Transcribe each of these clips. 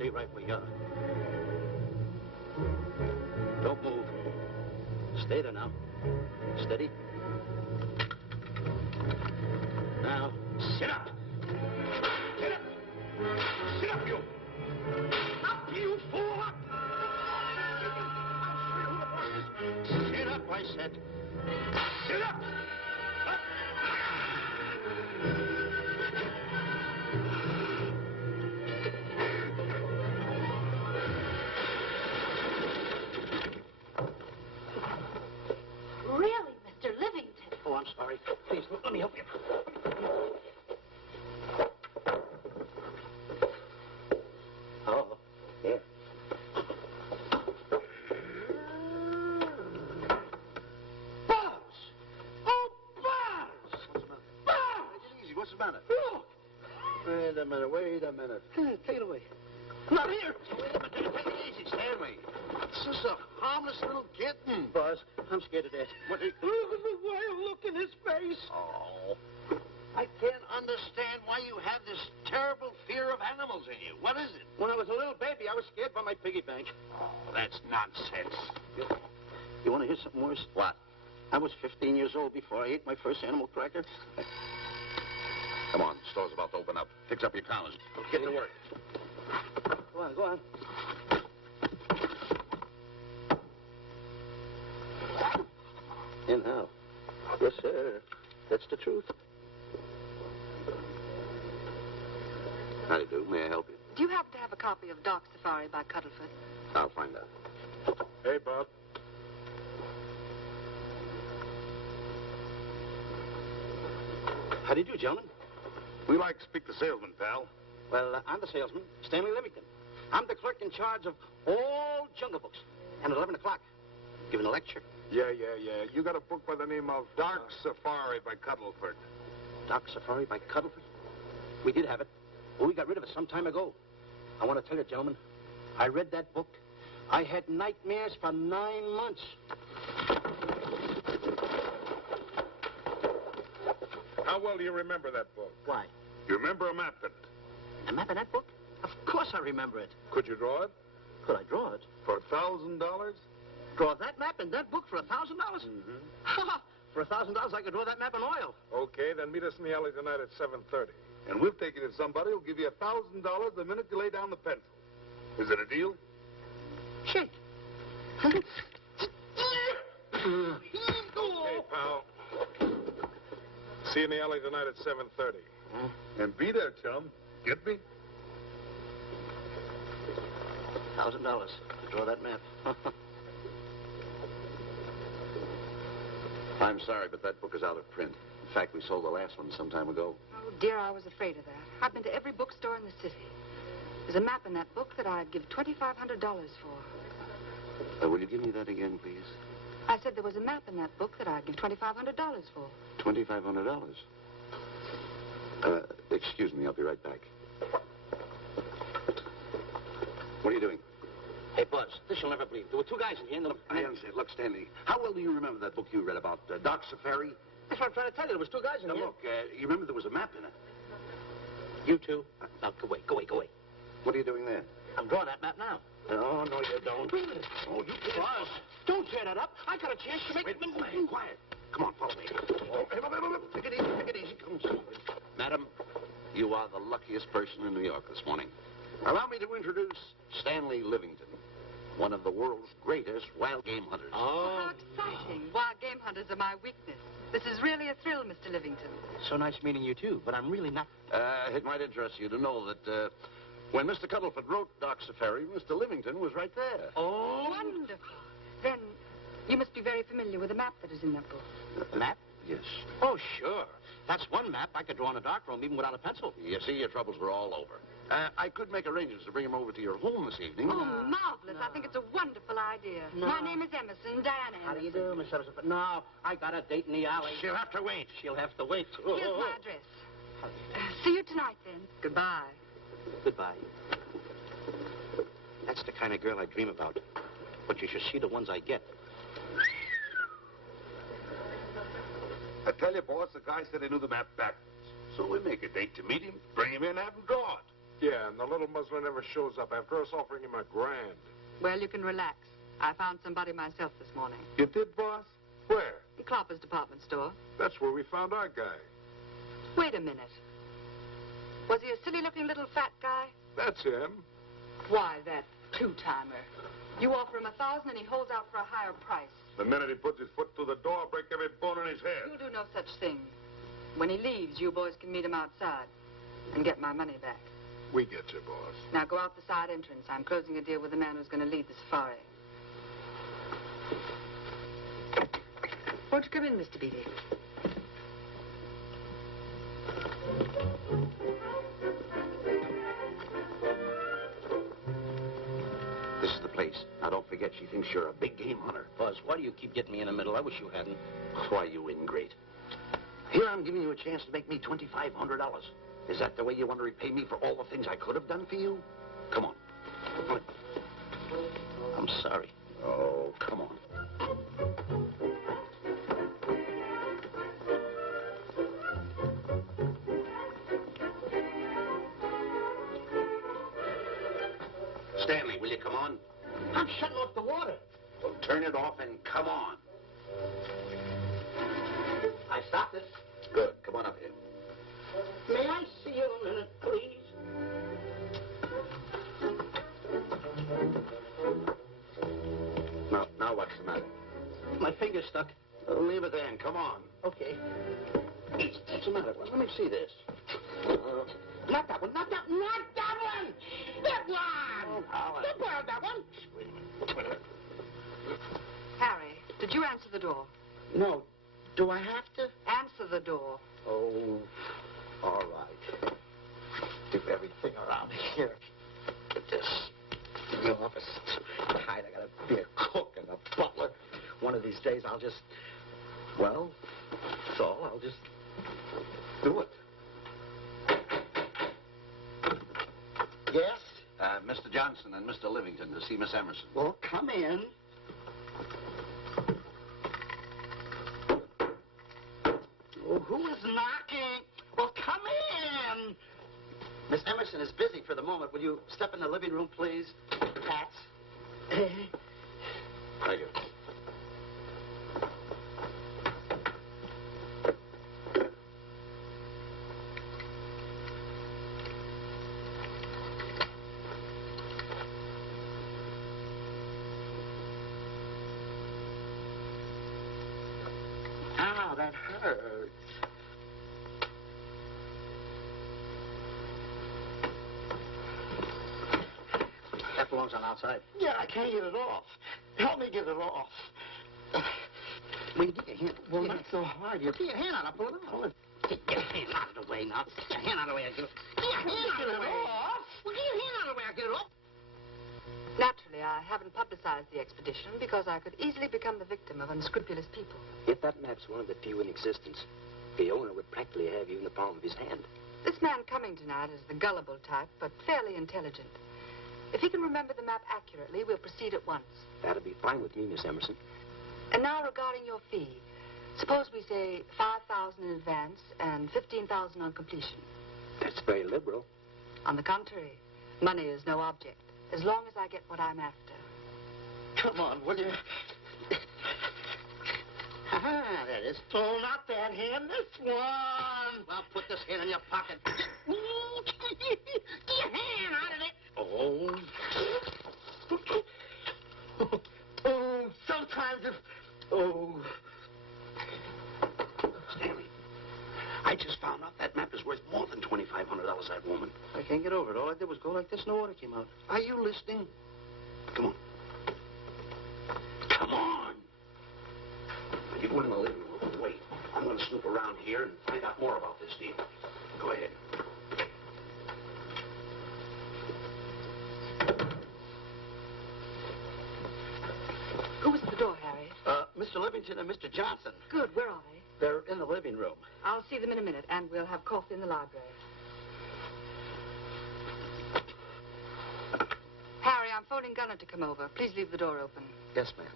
Stay right where you are. Don't move. Stay there now. Steady. Now, sit up. Sit up. Sit up, you. Up, you fool, up. Sit up, I said. Sit up. Up. Really, Mr. Livington? Oh, I'm sorry. Please, let me help you. Oh, yeah. Buzz! Oh, Buzz! What's the matter? Buzz! Take it easy. What's the matter? Look! Wait a minute. Take it away. Not here. Wait a minute. Take it easy, Stanley. This is a harmless little kitten. Buzz, I'm scared to death. What? Look at the wild look in his face. Oh. I can't understand why you have this terrible fear of animals in you. What is it? When I was a little baby, I was scared by my piggy bank. Oh, that's nonsense. You want to hear something worse? What? I was 15 years old before I ate my first animal cracker. Come on, the store's about to open up. Fix up your counters. Get to work. Go on, go on. And how? Yes, sir. That's the truth. How do you do? May I help you? Do you happen to have a copy of Dark Safari by Cuddlefoot? I'll find out. Hey, Bob. How do you do, gentlemen? We like to speak to salesman, pal. Well, I'm the salesman, Stanley Livington. I'm the clerk in charge of all Jungle Books. And at 11 o'clock, giving a lecture. Yeah. You got a book by the name of Dark Safari by Cuddlefoot. Dark Safari by Cuddlefoot? We did have it. But we got rid of it some time ago. I want to tell you, gentlemen, I read that book. I had nightmares for 9 months. How well do you remember that book? Why? You remember a map in it? A map in that book? Of course I remember it. Could you draw it? Could I draw it? For $1,000? Draw that map in that book for $1,000? Mm-hmm. For $1,000, I could draw that map in oil. Okay, then meet us in the alley tonight at 7:30. And we'll take you to somebody who'll give you $1,000 the minute you lay down the pencil. Is it a deal? Shake. Okay, pal. See you in the alley tonight at 7:30. And be there, chum. Get me? $1,000 to draw that map. I'm sorry, but that book is out of print. In fact, we sold the last one some time ago. Oh, dear, I was afraid of that. I've been to every bookstore in the city. There's a map in that book that I'd give $2,500 for. Will you give me that again, please? I said there was a map in that book that I'd give $2,500 for. $2,500. Excuse me, I'll be right back. What are you doing? Hey, Buzz, this you'll never believe. There were two guys in here and the... I understand. Look, Stanley, how well do you remember that book you read about Dark Safari? That's what I'm trying to tell you. There was two guys in Now, here. look, you remember there was a map in it. You two. Now, go away. What are you doing there? I'm drawing that map now. Oh, no, you don't. Oh, you Buzz, don't tear that up. I got a chance to make... Wait, man, quiet. Come on, follow me. Oh, hey, take it easy. Come on. Madam, you are the luckiest person in New York this morning. Allow me to introduce Stanley Livington, one of the world's greatest wild game hunters. How exciting. Wild game hunters are my weakness. This is really a thrill, Mr. Livington. So nice meeting you, too, but I'm really not... It might interest you to know that when Mr. Cuddlefoot wrote Dark Safari, Mr. Livington was right there. Oh. Wonderful. Then you must be very familiar with the map that is in that book. Map? Yes. Oh, sure. That's one map I could draw in a darkroom even without a pencil. You see, your troubles were all over. I could make arrangements to bring him over to your home this evening. Oh, marvelous. I think it's a wonderful idea. No. My name is Emerson, Diana Emerson. How do you do, Miss Emerson? But no, I got a date in the alley. She'll have to wait. She'll have to wait. Here's my address. See you tonight, then. Goodbye. Goodbye. That's the kind of girl I dream about. But you should see the ones I get. I tell you, boss, the guy said he knew the map backwards. So we make a date to meet him, bring him in, have him draw it. Yeah, and the little muzzler never shows up after us offering him $1,000. Well, you can relax. I found somebody myself this morning. You did, boss? Where? In Clopper's department store. That's where we found our guy. Wait a minute. Was he a silly-looking little fat guy? That's him. Why, that two-timer. You offer him $1,000 and he holds out for a higher price. The minute he puts his foot through the door, I'll break every bone in his head. You'll do no such thing. When he leaves, you boys can meet him outside and get my money back. We get you, boss. Now go out the side entrance. I'm closing a deal with the man who's going to lead the safari. Won't you come in, Mr. Beatty? This is the place. Now, don't forget, she thinks you're a big game hunter. Buzz, why do you keep getting me in the middle? I wish you hadn't. Why, you ingrate. Here I'm giving you a chance to make me $2,500. Is that the way you want to repay me for all the things I could have done for you? Come on. I'm sorry. Oh, come on. Stanley, will you come on? I'm shutting off the water. Well, turn it off and come on. I stopped it. Good. Come on up here. May I see you a minute, please? Now what's the matter? My finger's stuck. Leave it there and come on. Okay. What's the matter? Well, let me see this. Not that one, not that one, not that one! That one! Oh, Don't borrow that one. Wait a minute. Harry, did you answer the door? No. Do I have to? Answer the door. Oh, all right. Do everything around here. Get this. In the office. Tight. I gotta be a cook and a butler. One of these days I'll just... Well, that's all. I'll just do it. Yes? Mr. Johnson and Mr. Livington to see Miss Emerson. Well, come in. Oh, who is knocking? Well, come in. Miss Emerson is busy for the moment. Will you step in the living room, please? Hats. Thank you. Ow, that hurts. That belongs on outside. Yeah, I can't get it off. Help me get it off. Well, you get your hand. Well, not so hard. You get your hand out. I'll pull it out. Get your hand out of the way now. Get your hand out of the way. I'll get it. Get your hand out of the way. Well, get your hand out of the way. I'll get it off. Naturally, I haven't publicized the expedition because I could easily become the victim of unscrupulous people. If that map's one of the few in existence, the owner would practically have you in the palm of his hand. This man coming tonight is the gullible type, but fairly intelligent. If he can remember the map accurately, we'll proceed at once. That'll be fine with me, Miss Emerson. And now regarding your fee. Suppose we say $5,000 in advance and $15,000 on completion. That's very liberal. On the contrary, money is no object, as long as I get what I'm after. Come on, will you? Ah, that is. Oh, not that hand. This one. Well, put this hand in your pocket. Get your hand out of it. Oh. Oh, sometimes if... Oh. Stanley, I just found out that map is worth more than $2,500, that woman. I can't get over it. All I did was go like this and the water came out. Are you listening? Come on. Come on. You go in the living room and wait. I'm going to snoop around here and find out more about this deal. Go ahead. Who was at the door, Harry? Mr. Livington and Mr. Johnson. Good, where are they? They're in the living room. I'll see them in a minute, and we'll have coffee in the library. Harry, I'm phoning Gunner to come over. Please leave the door open. Yes, ma'am.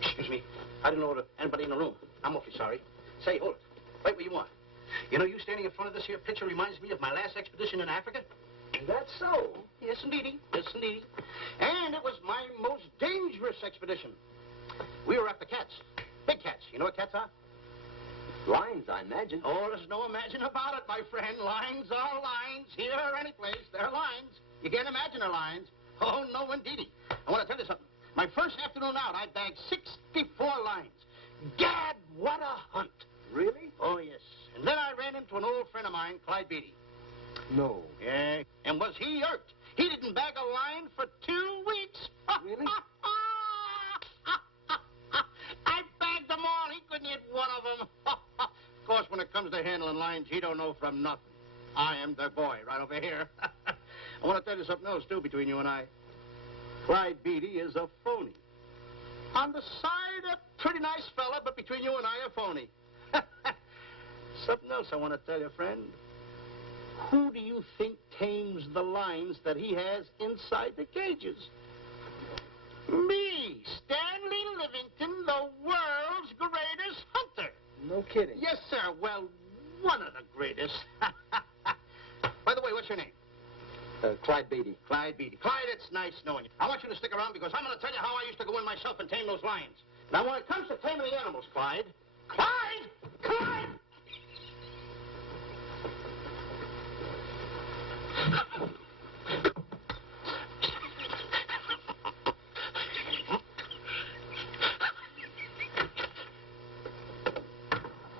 Excuse me. I didn't order anybody in the room. I'm awfully sorry. Say, hold it. Right where you are. You know, you standing in front of this here picture reminds me of my last expedition in Africa. Is that so? Yes, indeedy. Yes, indeedy. And it was my most dangerous expedition. We were after cats. Big cats. You know what cats are? Lions, I imagine. Oh, there's no imagine about it, my friend. Lines are lines. Here or any place, they're lines. You can't imagine they're lines. Oh, no, indeedy. I want to tell you something. My first afternoon out, I bagged 64 lines. Gad, what a hunt. Really? Oh, yes. And then I ran into an old friend of mine, Clyde Beatty. No. Yeah. And was he irked? He didn't bag a line for 2 weeks. Really? I bagged them all. He couldn't hit one of them. Of course, when it comes to handling lines, he don't know from nothing. I am the boy right over here. I want to tell you something else, too, between you and I. Clyde Beatty is a phony. On the side, a pretty nice fella, but between you and I, a phony. Something else I want to tell you, friend. Who do you think tames the lines that he has inside the cages? Me, Stanley Livington, the world's greatest hunter. No kidding. Yes, sir. Well, one of the greatest. By the way, what's your name? Clyde Beatty. Clyde Beatty. Clyde, it's nice knowing you. I want you to stick around because I'm going to tell you how I used to go in myself and tame those lions. Now, when it comes to taming the animals, Clyde... Clyde! Clyde!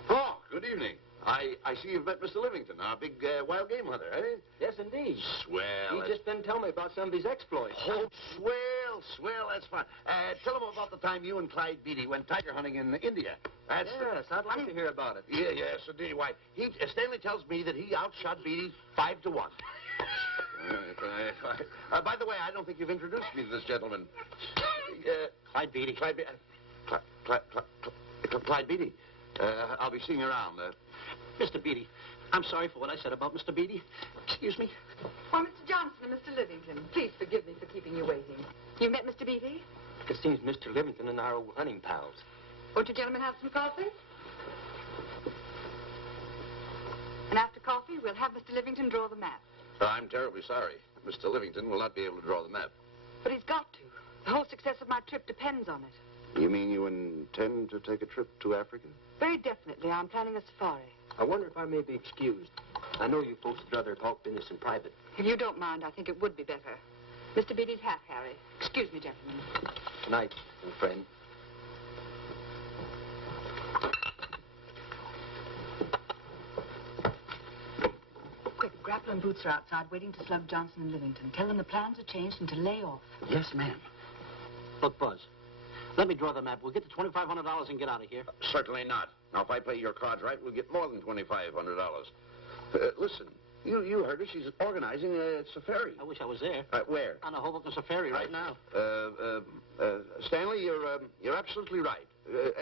Oh, good evening. I see you've met Mr. Livington, our big wild game hunter, eh? Yes, indeed. Swell. He just didn't tell me about some of his exploits. Oh, swell, that's fine. Tell him about the time you and Clyde Beatty went tiger hunting in India. That's Yes, I'd like to hear about it. Yes, indeed. Why, Stanley tells me that he outshot Beatty 5-1. By the way, I don't think you've introduced me to this gentleman. Clyde Beatty. Clyde Beatty. I'll be seeing you around. Mr. Beatty, I'm sorry for what I said about Mr. Beatty. Excuse me. Why, Mr. Johnson and Mr. Livington, please forgive me for keeping you waiting. You met Mr. Beatty? It seems Mr. Livington and I are hunting pals. Won't you gentlemen have some coffee? And after coffee, we'll have Mr. Livington draw the map. I'm terribly sorry. Mr. Livington will not be able to draw the map. But he's got to. The whole success of my trip depends on it. You mean you intend to take a trip to Africa? Very definitely. I'm planning a safari. I wonder if I may be excused. I know you folks would rather talk business in private. If you don't mind, I think it would be better. Mr. Beatty's hat, Harry. Excuse me, gentlemen. Good night, old friend. Quick, Grapple and Boots are outside waiting to slug Johnson and Livington. Tell them the plans are changed and to lay off. Yes, ma'am. Look, Buzz, let me draw the map. We'll get the $2,500 and get out of here. Certainly not. Now, if I play your cards right, we'll get more than $2,500. Listen, you heard her. She's organizing a safari. I wish I was there. Where? On a Hoboken safari right now. Stanley, you're absolutely right.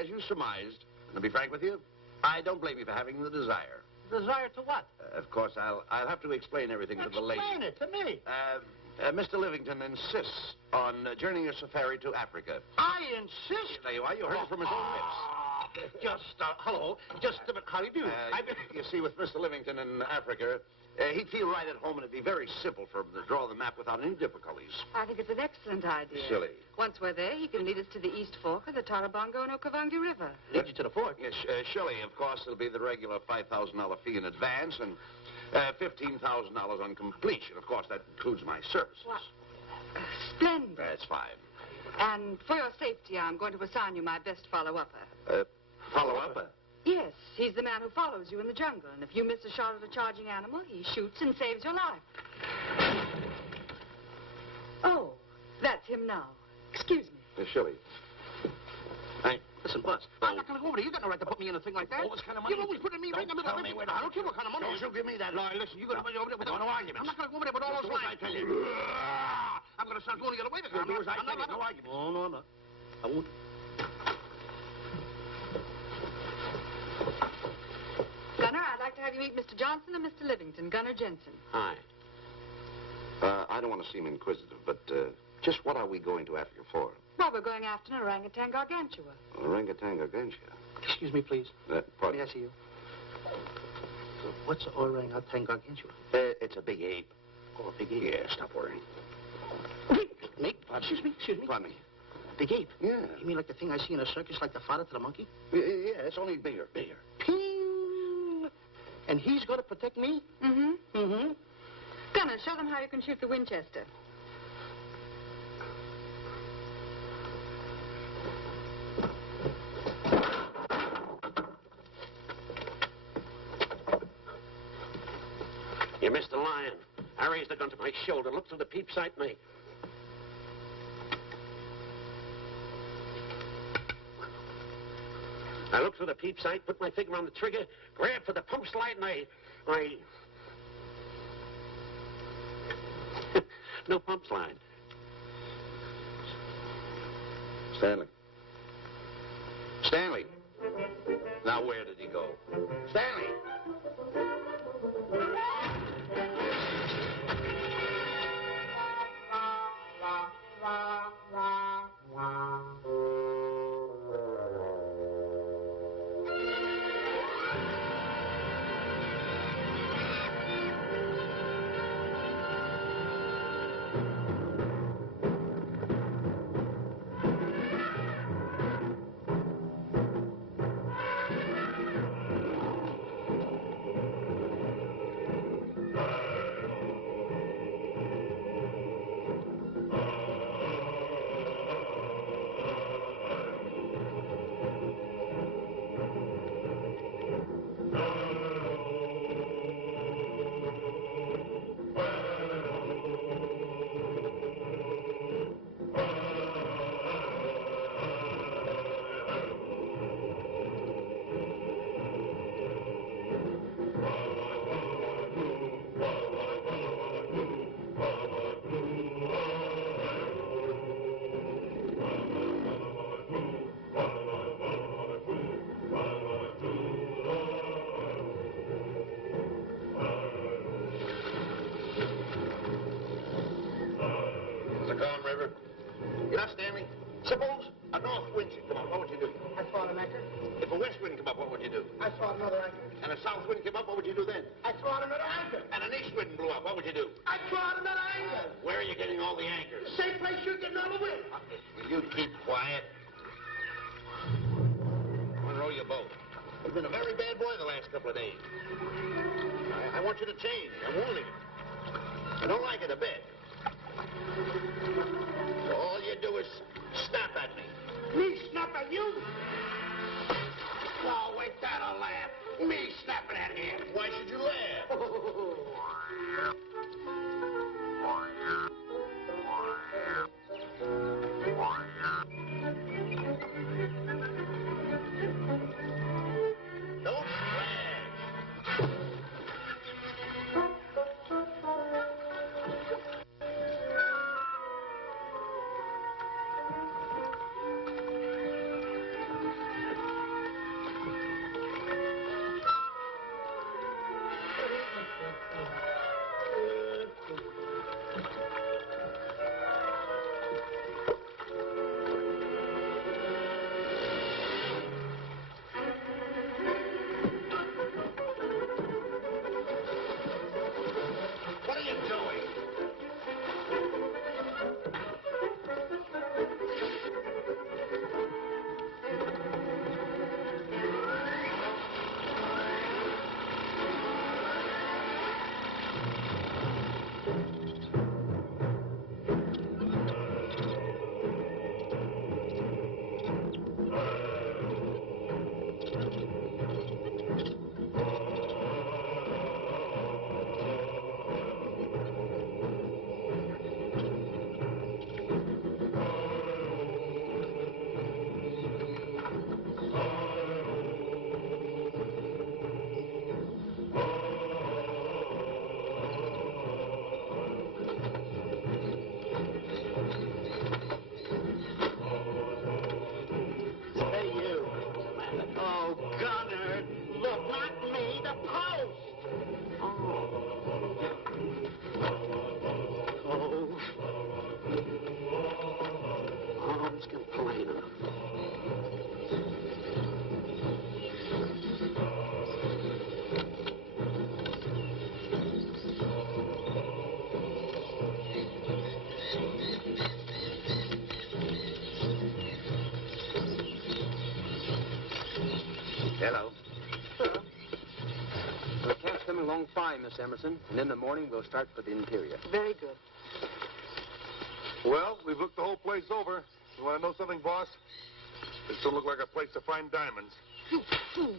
As you surmised, and to be frank with you, I don't blame you for having the desire. Desire to what? Of course, I'll have to explain everything to the lady. Explain it to me. Mr. Livington insists on journeying a safari to Africa. I insist. There you are. You heard it from his own lips. Hello. Just a minute. How do you do? You see, with Mr. Livington in Africa, he'd feel right at home, and it'd be very simple for him to draw the map without any difficulties. I think it's an excellent idea. Silly. Once we're there, he can lead us to the East Fork of the Tarabongo and Okavango River. Lead you to the fort. Yes, Shelley, of course, it'll be the regular $5,000 fee in advance and $15,000 on completion. Of course, that includes my services. What? Splendid. That's fine. And for your safety, I'm going to assign you my best follow-upper. Follow-up? Yes, he's the man who follows you in the jungle. And if you miss a shot at a charging animal, he shoots and saves your life. Oh, that's him now. Excuse me. Shelley. Listen, Buzz, I'm not going to go over there. You got no right to put me in a thing like that. All this kind of money. You're always putting me right in the middle of everything. I don't care what kind of money. Don't you give me that. No, listen, you're going to put me over there with no arguments. I'm not going to go over there with all those lines. I tell you. I'm going to start going to get away with it. You'll do as I tell you. No arguments. No, I'm not. I won't. Gunner, I'd like to have you meet Mr. Johnson and Mr. Livington, Gunner Jensen. Hi. I don't want to seem inquisitive, but just what are we going to Africa for? Well, we're going after an orangutan gargantua. Orangutan gargantua. Excuse me, please. Pardon? May I see you? What's orangutan gargantua? It's a big ape. Oh, a big ape. Yeah, stop worrying. Nick, excuse me. Pardon me. A big ape? Yeah. You mean like the thing I see in a circus, like the father to the monkey? Yeah, it's only bigger. Ping! And he's going to protect me? Mm-hmm. Mm-hmm. Gunner, show them how you can shoot the Winchester. You missed the lion. I raised the gun to my shoulder, looked through the peep sight, and I looked through the peep sight, put my finger on the trigger, grabbed for the pump slide, and I... No pump slide. Stanley. Stanley. Now, where did he go? Stanley! Stanley, suppose a north wind should come up, what would you do? I thought an anchor. If a west wind come up, what would you do? I thought another anchor. And a south wind came up, what would you do then? I thought another anchor. And an east wind blew up, what would you do? I thought another anchor. Where are you getting all the anchors? Same place you're getting all the wind. Will you keep quiet? Unroll your boat. You've been a very bad boy the last couple of days. I want you to change. I'm warning you. I don't like it a bit. So all you do is snap at me. Me snap at you? Oh, wait, that'll laugh. Me snapping at him. Why should you laugh? Don't brag. Emerson, and in the morning we'll start for the interior. Very good. Well, we've looked the whole place over. You want to know something, boss? This don't look like a place to find diamonds. You fool.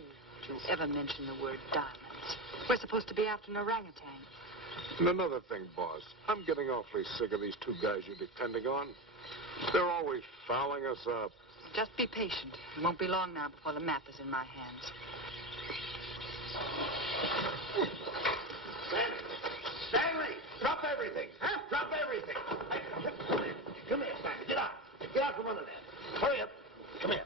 Don't you ever mention the word diamonds. We're supposed to be after an orangutan. And another thing, boss. I'm getting awfully sick of these two guys you're depending on. They're always fouling us up. Just be patient. It won't be long now before the map is in my hands. Stanley! Drop everything! Huh? Drop everything! Come here, Stanley. Get out. Get out from under there. Hurry up. Come here.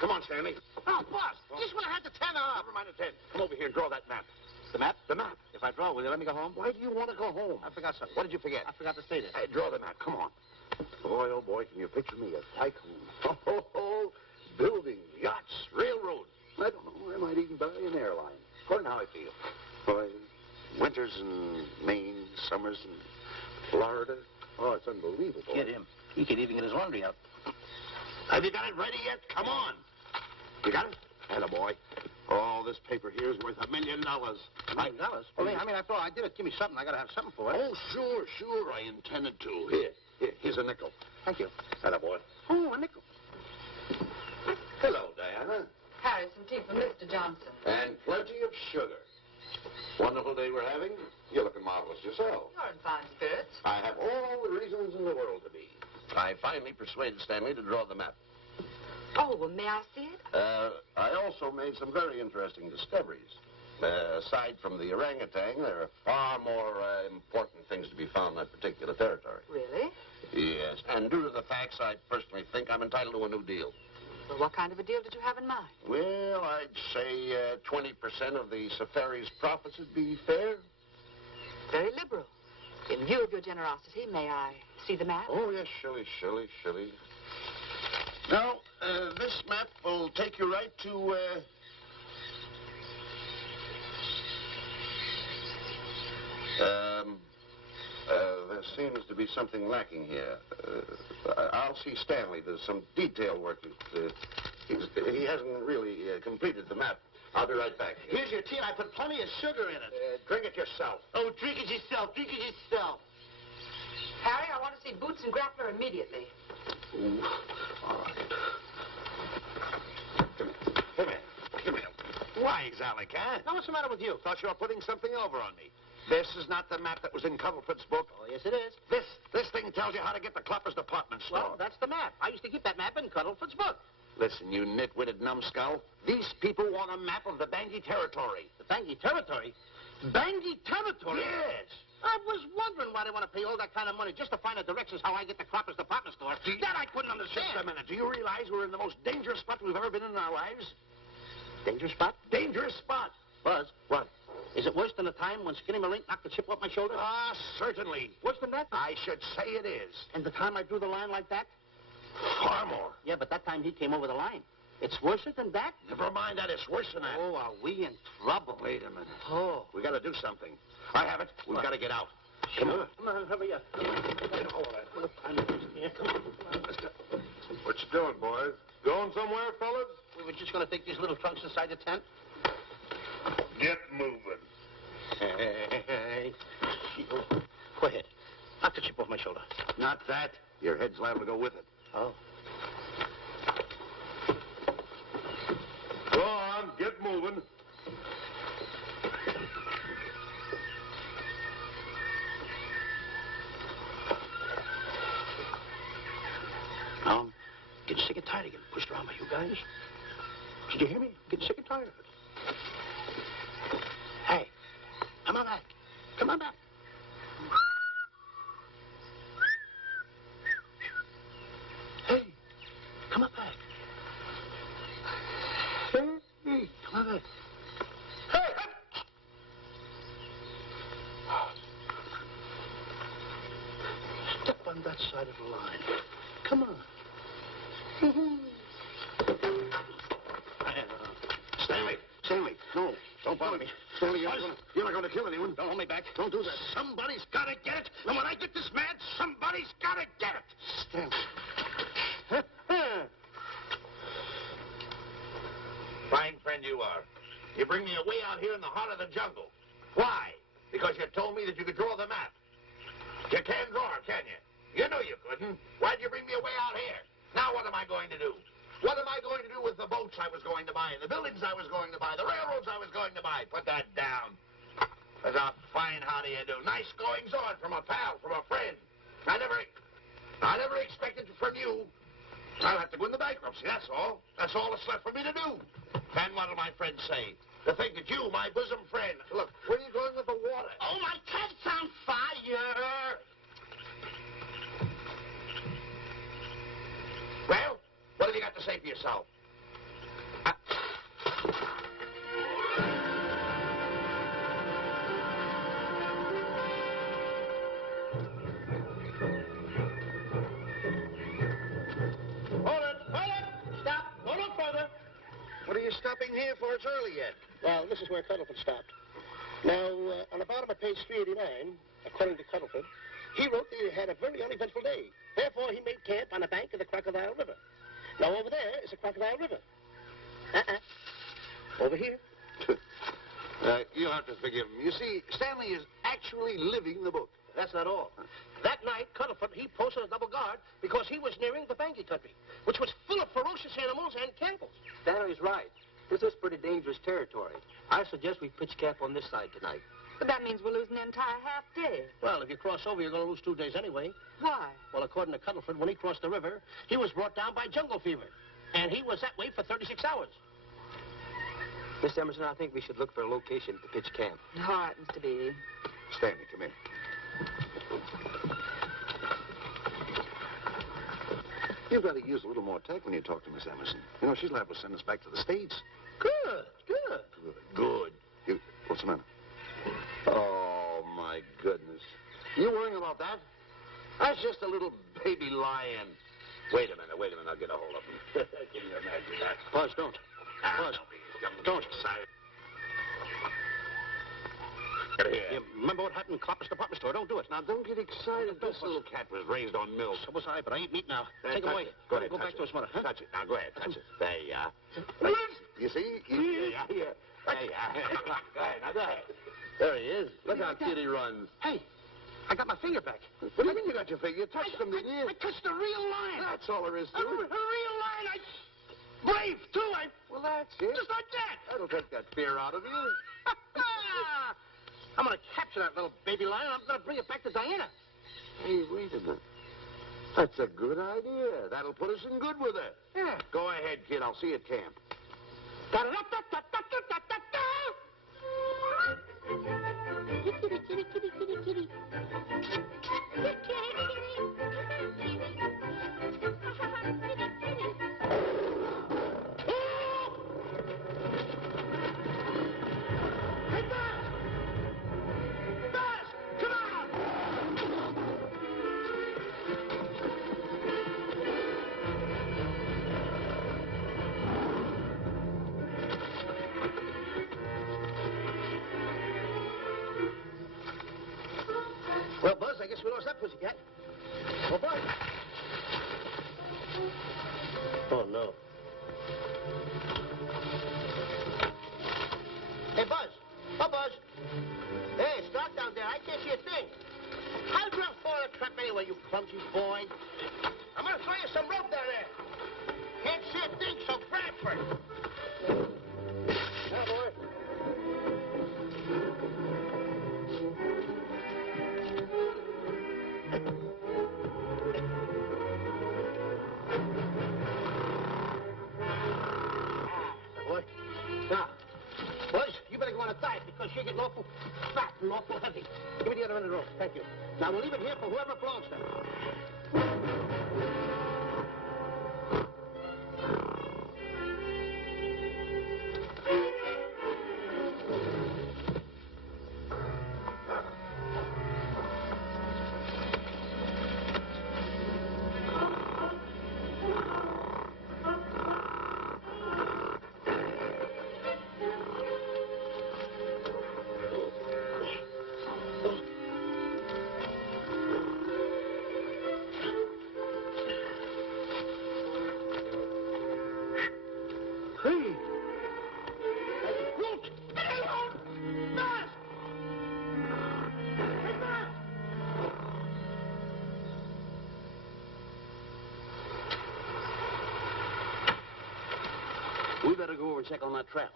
Come on, Stanley. Oh, boss, just when I had the 10 off. Never mind the 10. Come over here and draw that map. The map? The map. If I draw, will you let me go home? Why do you want to go home? I forgot something. What did you forget? I forgot to say this. Hey, draw the map. Come on. Boy, oh, boy, can you picture me a tycoon? Oh, buildings, yachts, railroads. I don't know. I might even buy an airline. According to how I feel. Boy, winters in Maine, summers in Florida. Oh, it's unbelievable. Get him. He could even get his laundry out. Have you got it ready yet? Come on. You got it? Attaboy. Oh, this paper here is worth $1 million. $1 million? Well, after all, I did it. Give me something. I got to have something for it. Oh, sure. I intended to. Here's a nickel. Thank you. Attaboy. Oh, a nickel. Hello, Diana. Harry, some tea for Mr. Johnson. And plenty of sugar. Wonderful day we're having. You're looking marvelous yourself. You're in fine spirits. I have all the reasons in the world to be. I finally persuaded Stanley to draw the map. Oh, well, may I see it? I also made some very interesting discoveries. Aside from the orangutan, there are far more important things to be found in that particular territory. Really? Yes, and due to the facts, I personally think I'm entitled to a new deal. Well, what kind of a deal did you have in mind? Well, I'd say 20% of the safari's profits would be fair. Very liberal. In view of your generosity, may I see the map? Oh, yes, Shirley. Now, this map will take you right to, there seems to be something lacking here. I'll see Stanley. There's some detail work. He hasn't really completed the map. I'll be right back. Here's your tea, and I put plenty of sugar in it. Drink it yourself. Oh, drink it yourself. Harry, I want to see Boots and Grappler immediately. Ooh. All right. Come here. Why, Alec, huh? Now, what's the matter with you? Thought you were putting something over on me. This is not the map that was in Cuddlefoot's book. Oh, yes, it is. This thing tells you how to get to Clapper's department store. Well, that's the map. I used to keep that map in Cuddlefoot's book. Listen, you nitwitted numbskull. These people want a map of the Bangui territory. The Bangui territory? Bangui territory? Yes. I was wondering why they want to pay all that kind of money just to find the directions how I get to Clapper's department store. That I couldn't understand. Just a minute. Do you realize we're in the most dangerous spot we've ever been in our lives? Dangerous spot? Dangerous spot. Buzz. What? Is it worse than the time when Skinny Malink knocked the chip off my shoulder? Ah, certainly. Worse than that? I should say it is. And the time I drew the line like that? Far more. Yeah, but that time he came over the line. It's worse than that? Never mind that. It's worse than that. Oh, are we in trouble? Wait a minute. Oh. We got to do something. I have it. We've got to get out. Come on. Come on, hurry up. Get hold of that. Come on. Let's go. What you doing, boys? Going somewhere, fellas? We were just going to take these little trunks inside the tent. Get moving. Hey. Go ahead. Knock the chip off my shoulder. Not that. Your head's liable to go with it. Oh. Go on, get moving. I'm getting sick and tired of getting pushed around by you guys. Did you hear me? Getting sick and tired of it. Hey, come on back. Come on back. Hey, come on back. Hey, come on back. Hey, hey. Step on that side of the line. Come on. Stanley, no, don't bother me. Stanley, you're not going to kill anyone. Don't hold me back. Don't do that. Somebody's got to get it. And when I get this mad, somebody's got to get it. Stanley. Fine friend you are. You bring me away out here in the heart of the jungle. Why? Because you told me that you could draw the map. You can't draw, can you? You knew you couldn't. Why'd you bring me away out here? Now what am I going to do? What am I going to do with the boats I was going to buy, the buildings I was going to buy, the railroads I was going to buy? Put that down. That's a fine how do you do. Nice goings on from a pal, from a friend. I never expected from you. I'll have to go into bankruptcy, that's all. That's all that's left for me to do. And what'll my friends say? To think that you, my bosom friend... Look, where are you going with the water? Oh, my cat's on fire! Well, what have you got to say for yourself? Hold it! Stop! Go no further. What are you stopping here for? It's early yet. Well, this is where Cuddlefoot stopped. Now, on the bottom of page 389, according to Cuddlefoot, he wrote that he had a very uneventful day. Therefore, he made camp on the bank of the Crocodile River. Now, over there is the Crocodile River. Over here. You'll have to forgive him. You see, Stanley is actually living the book. That's not all. That night, Cuddlefoot, he posted a double guard because he was nearing the Banky country, which was full of ferocious animals and cannibals. Stanley's right. This is pretty dangerous territory. I suggest we pitch camp on this side tonight. But that means we're losing an entire half day. Well, if you cross over, you're going to lose 2 days anyway. Why? Well, according to Cuddlefoot, when he crossed the river, he was brought down by jungle fever. And he was that way for 36 hours. Miss Emerson, I think we should look for a location to pitch camp. All right, Mr. Beebe. Stanley, come in. You've got to use a little more tact when you talk to Miss Emerson. You know, she's liable to send us back to the States. Good. What's the matter? Oh, my goodness. You worrying about that? That's just a little baby lion. Wait a minute. I'll get a hold of him. Can you imagine that? Buzz, don't. Buzz, don't. Get here. You remember what happened in Copper's department store? Don't do it. Now, don't get excited. This little cat was raised on milk. So was I, but I ain't meat now. Take him Touch away. it. Go ahead, Go touch back it. to his mother. Huh? Touch it. Now, go ahead. Touch it. There you are. Right. You see? There you are. There you are. Go ahead. Now, go ahead. There he is. Look how cute he runs. Hey, I got my finger back. What do you mean you got your finger? You touched him, didn't you? I touched a real lion. That's all there is to A it. real lion. Brave, too. Well, that's it. Just like that. That'll take that fear out of you. I'm going to capture that little baby lion. I'm going to bring it back to Diana. Hey, wait a minute. That's a good idea. That'll put us in good with her. Yeah. Go ahead, kid. I'll see you at camp. Kitty, kitty, kitty, kitty, kitty. Well, Buzz, I guess we lost that pussycat. Oh, Buzz. Oh, no. Hey, Buzz. Oh, Buzz. Hey, it's dark down there. I can't see a thing. How'd you fall in a trap anyway, you clumsy boy? I'm going to throw you some rope down there. Can't see a thing, so grab for it. Now, boy. Boy. Now, boys, you better go on a diet because you're getting awful fat and awful heavy. Give me the other end of the rope. Thank you. Now, we'll leave it here for whoever it belongs to. Hey! Root! Get along! Fast! better go over and check on that trap.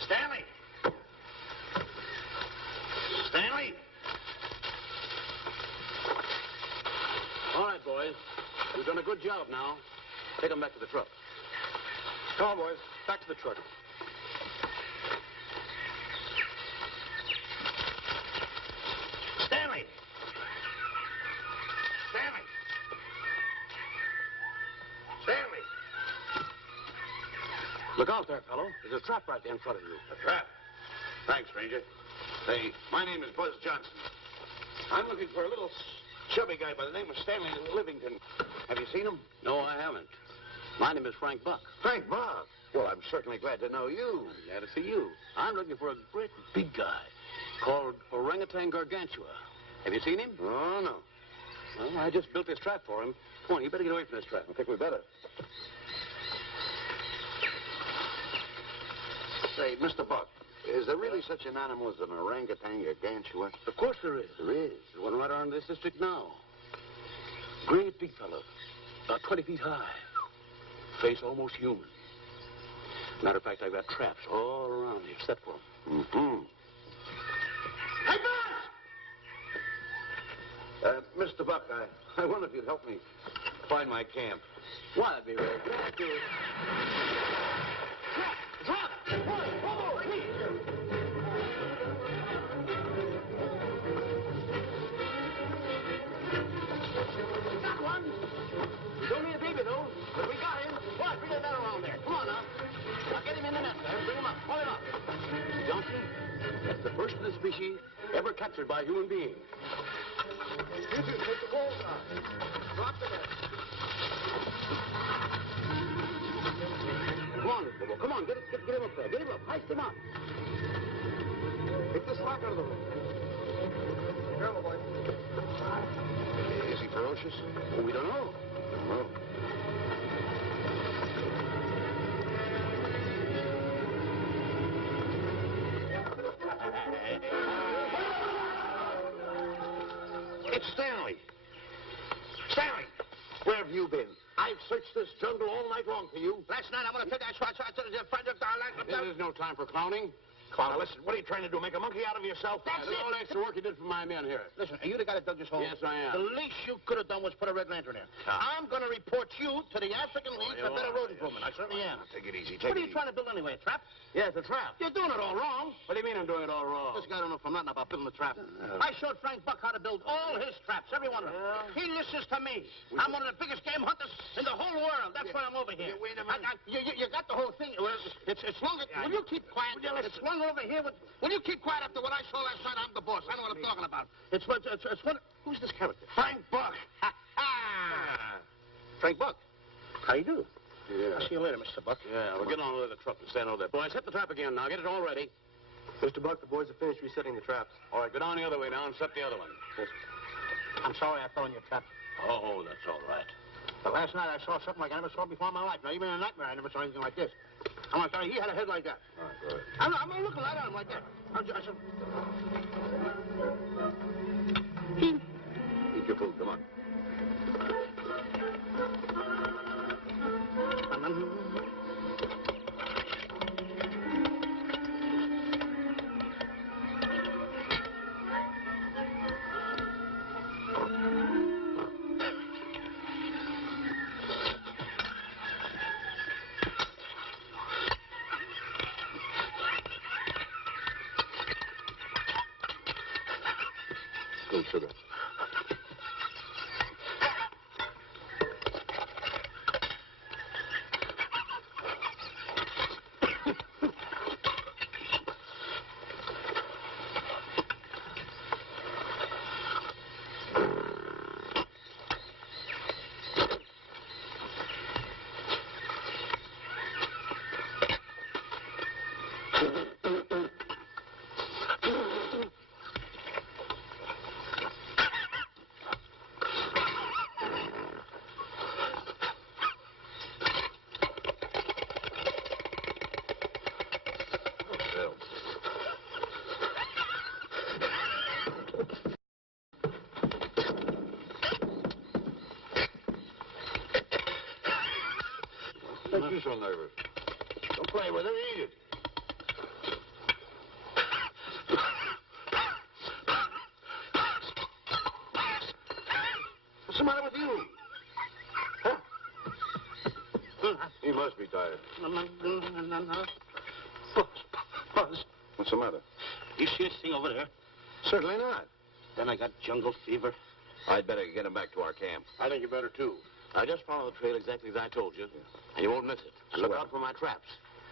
Stanley! Stanley! All right, boys. We've done a good job now. Take them back to the truck. Come on, boys. Back to the truck. Stanley! Stanley! Stanley! Look out there, fellow. There's a trap right there in front of you. A trap? Thanks, stranger. Say, my name is Buzz Johnson. I'm looking for a little chubby guy by the name of Stanley Livington. Have you seen him? No, I haven't. My name is Frank Buck. Frank Buck? Well, I'm certainly glad to know you. Glad to see you. I'm looking for a great big guy called Orangutan Gargantua. Have you seen him? Oh, no. Well, I just built this trap for him. Come on, you better get away from this trap. I think we better. Say, Mr. Buck, is there really such an animal as an orangutan gargantua? Of course there is. There is? There's one right around this district now. Great big fellow. About 20 feet high. Face almost human. Matter of fact, I've got traps all around here set for him. Mm-hmm. Hey, Buzz! Mr. Buck, I wonder if you'd help me find my camp. Why, I'd be very glad to. Trap! Trap! Whoa, please! Got one! We don't need a baby, though, but we got him. Why, bring that around there. Come on, now. Now, get him in the net there. Bring him up. Hold him up. Johnson, that's the first of the species ever captured by a human being. You two, take the balls out. Drop the net. Come on, Mr. Bull. Come on, get him up there. Get him up. Heist him up. Take the slack out of the room. Careful, boy. Is he ferocious? Oh, we don't know. Don't know. It's Stanley. Stanley, where have you been? I've searched this jungle all night long for you. Last night, I'm going to take that shot to the front of the This is no time for clowning. Come on, listen, what are you trying to do, make a monkey out of yourself? That's it. All the extra work you did for my men here. Listen, are you the guy that dug this hole? Yes, I am. The least you could have done was put a red lantern in. I'm going to report you to the African League for better road improvement. I certainly am. Take it easy, What are you trying to build anyway, a trap? Yeah, it's a trap. You're doing it all wrong. What do you mean I'm doing it all wrong? This guy don't know from nothing about building a trap. I showed Frank Buck how to build all his traps, every one of them. He listens to me. I'm one of the biggest game hunters in the whole world. That's why I'm over here. Wait a minute. You got the whole thing. It's long. Will you keep quiet? It's long over here. Will you keep quiet after what I saw last night? I'm the boss. I know what I'm talking about. It's one. Who's this character? Frank Buck. Frank Buck. How you do? Yeah. I'll see you later, Mr. Buck. Yeah, we're getting on with the truck and stand over there. Boys, hit the trap again now. Get it all ready. Mr. Buck, the boys have finished resetting the traps. All right, go down the other way now and set the other one. Yes. I'm sorry I fell in your trap. Oh, that's all right. But last night I saw something like I never saw before in my life. Now, even in a nightmare, I never saw anything like this. I'm going to tell you, he had a head like that. All right, go ahead. I'm looking right at him like that. I said... Eat your food, come on. Good sugar. you so nervous? Don't play with it. Eat it. What's the matter with you? Huh? He must be tired. Buzz. What's the matter? You see this thing over there? Certainly not. Then I got jungle fever. I'd better get him back to our camp. I think you better, too. I just follow the trail exactly as I told you, and you won't miss it. And look out for my traps.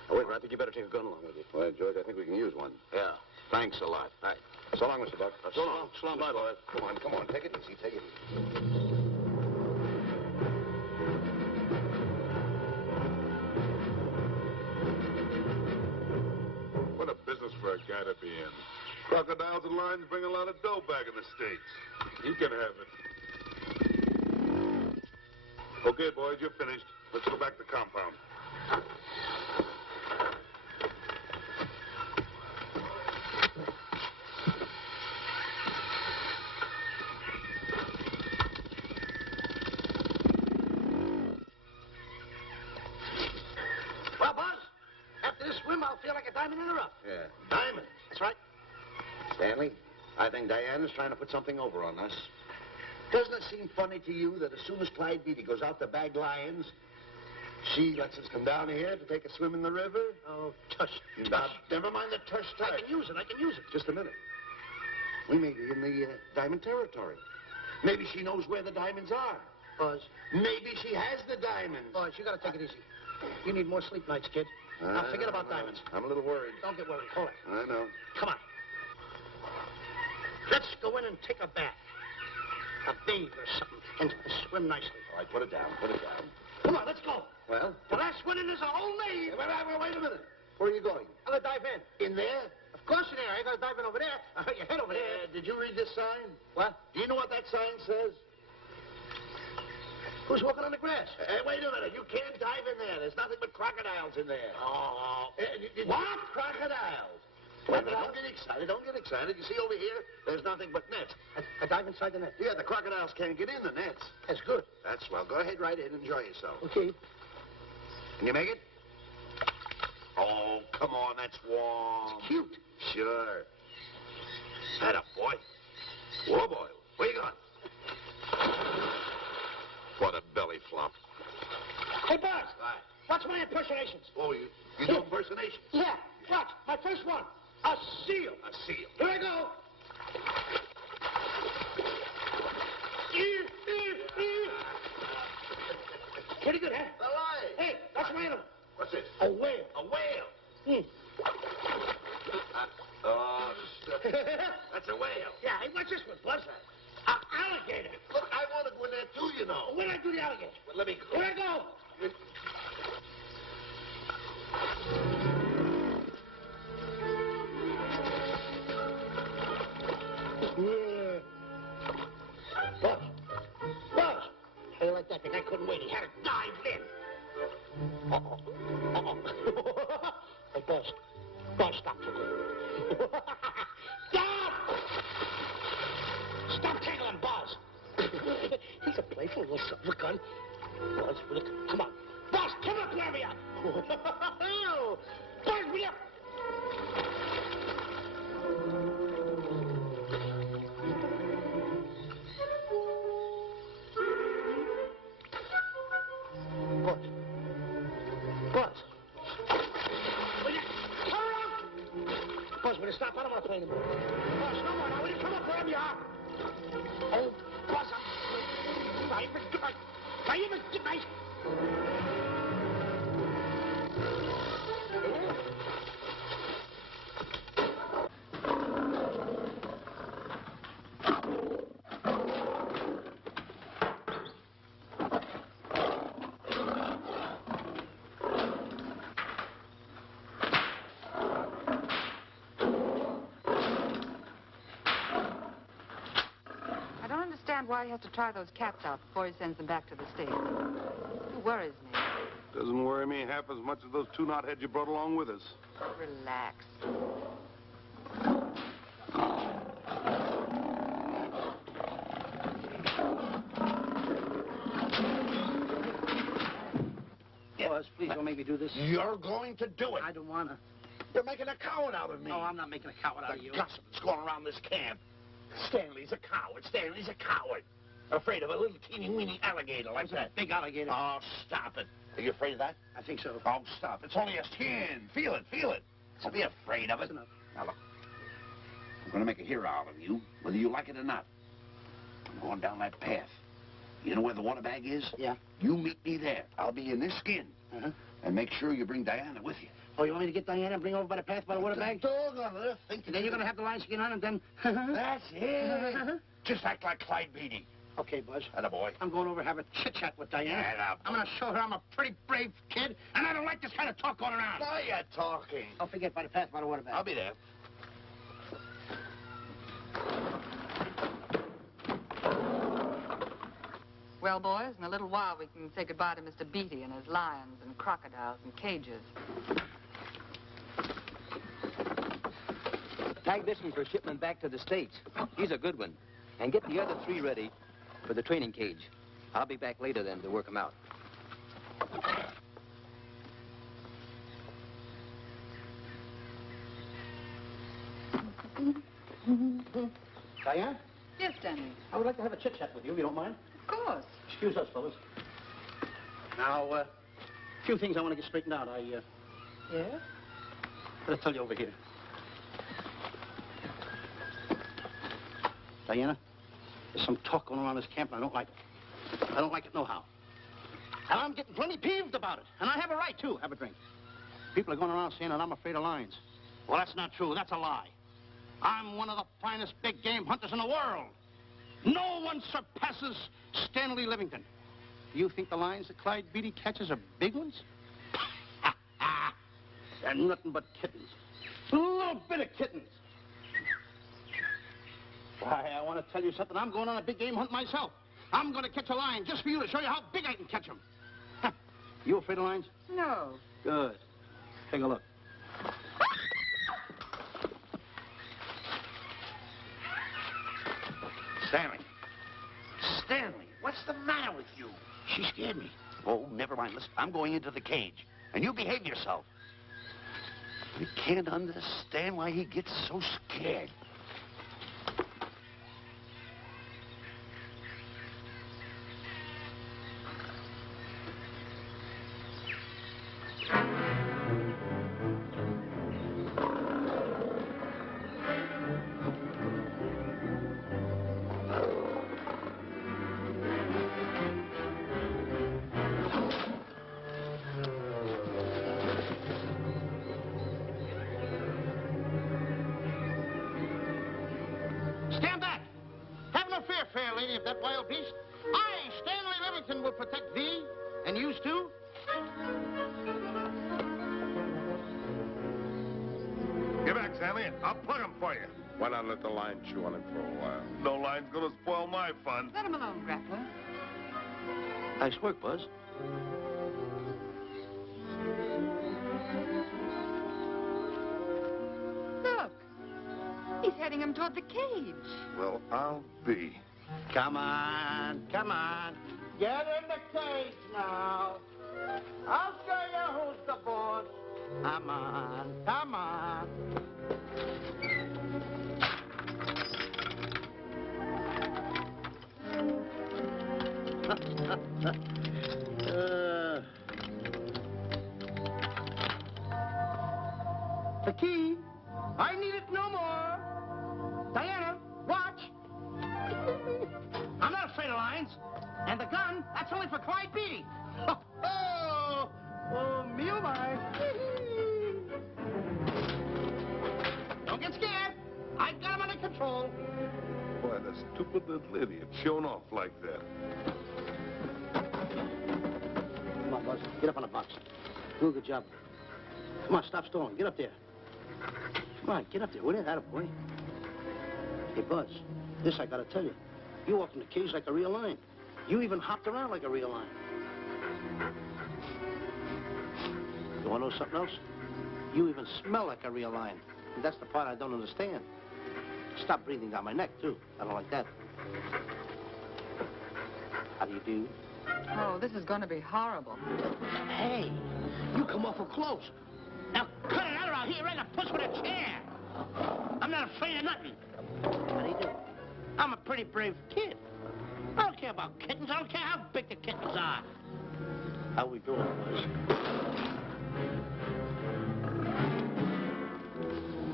Now, wait, I think you better take a gun along with you. Well, George, I think we can use one. Yeah. Thanks a lot. All right. So long, Mr. Buck. So long. So long, Bye, Mr. boys. Come on. Take it easy. Take it easy. What a business for a guy to be in. Crocodiles and lions bring a lot of dough back in the States. You can have it. Okay, boys, you're finished. Let's go back to the compound. Well, Buzz, after this swim, I'll feel like a diamond in the rough. Yeah. Diamond. That's right. Stanley, I think Diana's trying to put something over on us. Doesn't it seem funny to you that as soon as Clyde Beatty goes out to bag lions, she lets us come down here to take a swim in the river? Oh, tush. Now, never mind the tush. I can use it. Just a minute. We may be in the diamond territory. Maybe she knows where the diamonds are. Buzz. Maybe she has the diamonds. Buzz, you gotta take it easy. You need more sleep nights, kid. Now, forget about diamonds. I'm a little worried. Don't get worried. Hold it. I know. Come on. Let's go in and take a bath. A bathe or something. And swim nicely. All right, put it down. Come on, let's go. Well? The last one in is a whole maid. Wait a minute. Where are you going? I'm gonna dive in. In there? Of course in there. I ain't gonna dive in over there. Your head over there. Did you read this sign? What? Do you know what that sign says? Who's walking on the grass? Wait a minute. You can't dive in there. There's nothing but crocodiles in there. Oh. What? Crocodiles? Wait a minute. Don't get excited. You see over here, there's nothing but nets. I dive inside the net. Yeah, the crocodiles can't get in the nets. That's good. That's swell. Go ahead right in. Enjoy yourself. Okay. Can you make it? Oh, come on. That's warm. It's cute. Sure. Atta boy. Whoa, boy. Where you going? What a belly flop. Hey, Buzz. Watch my impersonations. Oh, you do impersonations? Yeah. Watch. My first one. A seal. A seal. Here I go. Pretty good, huh? The lion. Hey, that's my animal. What's this? A whale. A whale. Oh, stuff. That's a whale. Yeah, hey, what's this one, Buzz? An alligator. Look, I want to go in there too, you know. Where'd I do the alligator? Well, let me go. Here I go. Yeah. Buzz. Buzz. How do you like that? The guy couldn't wait. He had to dive in. Hey, Buzz. Buzz, stop. Stop! Stop tickling Buzz. He's a playful little son of a gun. Buzz, will you... Come on. Buzz, come up, wherever you are. Buzz, will you... Buzz. Buzz. Will you... Turn around! Buzz, will you stop? I don't want to play anymore. Buzz, no more. Now, will you come up wherever you are? Oh, Buzz, I'm... Not even tonight. Not even tonight. I don't understand why he has to try those cats out before he sends them back to the States. It worries me. Doesn't worry me half as much as those two knotheads you brought along with us. Relax. Yeah, Buzz, please don't make me do this. You're going to do it. I don't want to. You're making a coward out of me. No, I'm not making a coward out of you. The gossip that's going around this camp. Stanley's a coward. Stanley's a coward. Afraid of a little teeny-weeny alligator like that. Big alligator. Oh, stop it. Are you afraid of that? I think so. Oh, stop. It's only a skin. Feel it, feel it. Don't be afraid of it. That's enough. Now, look. I'm going to make a hero out of you, whether you like it or not. I'm going down that path. You know where the water bag is? Yeah. You meet me there. I'll be in this skin. Uh-huh. And make sure you bring Diana with you. Oh, you want me to get Diana and bring her over by the path by the water bag? Dog on earth. And then you're going to have the lion skin on and then... That's it. Just act like Clyde Beatty. Okay, Buzz. Attaboy. I'm going over to have a chit-chat with Diana. Attaboy. I'm going to show her I'm a pretty brave kid, and I don't like this kind of talk going around. Now you're talking. Don't forget by the path by the water bag. I'll be there. Well, boys, in a little while we can say goodbye to Mr. Beatty and his lions and crocodiles and cages. Tag this one for shipment back to the States. He's a good one. And get the other 3 ready for the training cage. I'll be back later then to work them out. Diane, Yes, Stanley. I would like to have a chit-chat with you, if you don't mind. Of course. Excuse us, fellas. Now, a few things I want to get straightened out. Yes? Better tell you over here. Diana, there's some talk going around this camp, and I don't like it. I don't like it nohow. And I'm getting plenty peeved about it. And I have a right, too. Have a drink. People are going around saying that I'm afraid of lions. Well, that's not true. That's a lie. I'm one of the finest big game hunters in the world. No one surpasses Stanley Livington. You think the lions that Clyde Beatty catches are big ones? They're nothing but kittens. A little bit of kittens. Why, I want to tell you something. I'm going on a big game hunt myself. I'm going to catch a lion just for you to show you how big I can catch him. You afraid of lions? No. Good. Take a look. Stanley. Stanley, what's the matter with you? She scared me. Oh, never mind. Listen, I'm going into the cage. And you behave yourself. I can't understand why he gets so scared. Stand back. Have no fear, fair lady of that wild beast. I, Stanley Livington, will protect thee, and yous too. Get back, Stanley. I'll plug him for you. Why not let the lion chew on it for a while? No line's gonna spoil my fun. Let him alone, Grappler. Nice work, Buzz. Look. He's heading him toward the cage. Well, I'll be. Come on, come on. Get in the cage now. I'll show you who's the boss. Come on, come on. The key. I need it no more. Diana, watch. I'm not afraid of lions. And the gun, that's only for Clyde Beatty. Oh, me oh my. Don't get scared. I got him under control. Boy, that stupid little idiot showing off like that. Come on, Buzz. Get up on the box. Do a good job. Come on, stop stalling. Get up there. Come on, get up there. Will you? Attaboy. Hey, Buzz, this I gotta tell you. You walked in the cage like a real lion. You even hopped around like a real lion. You wanna know something else? You even smell like a real lion. And that's the part I don't understand. Stop breathing down my neck, too. I don't like that. How do you do? Oh, this is going to be horrible. Hey, You come awful close. Now cut it out or I'll hit you right in the puss with a chair. I'm not afraid of nothing. How do you do? I'm a pretty brave kid. I don't care about kittens. I don't care how big the kittens are. How we doing, boys?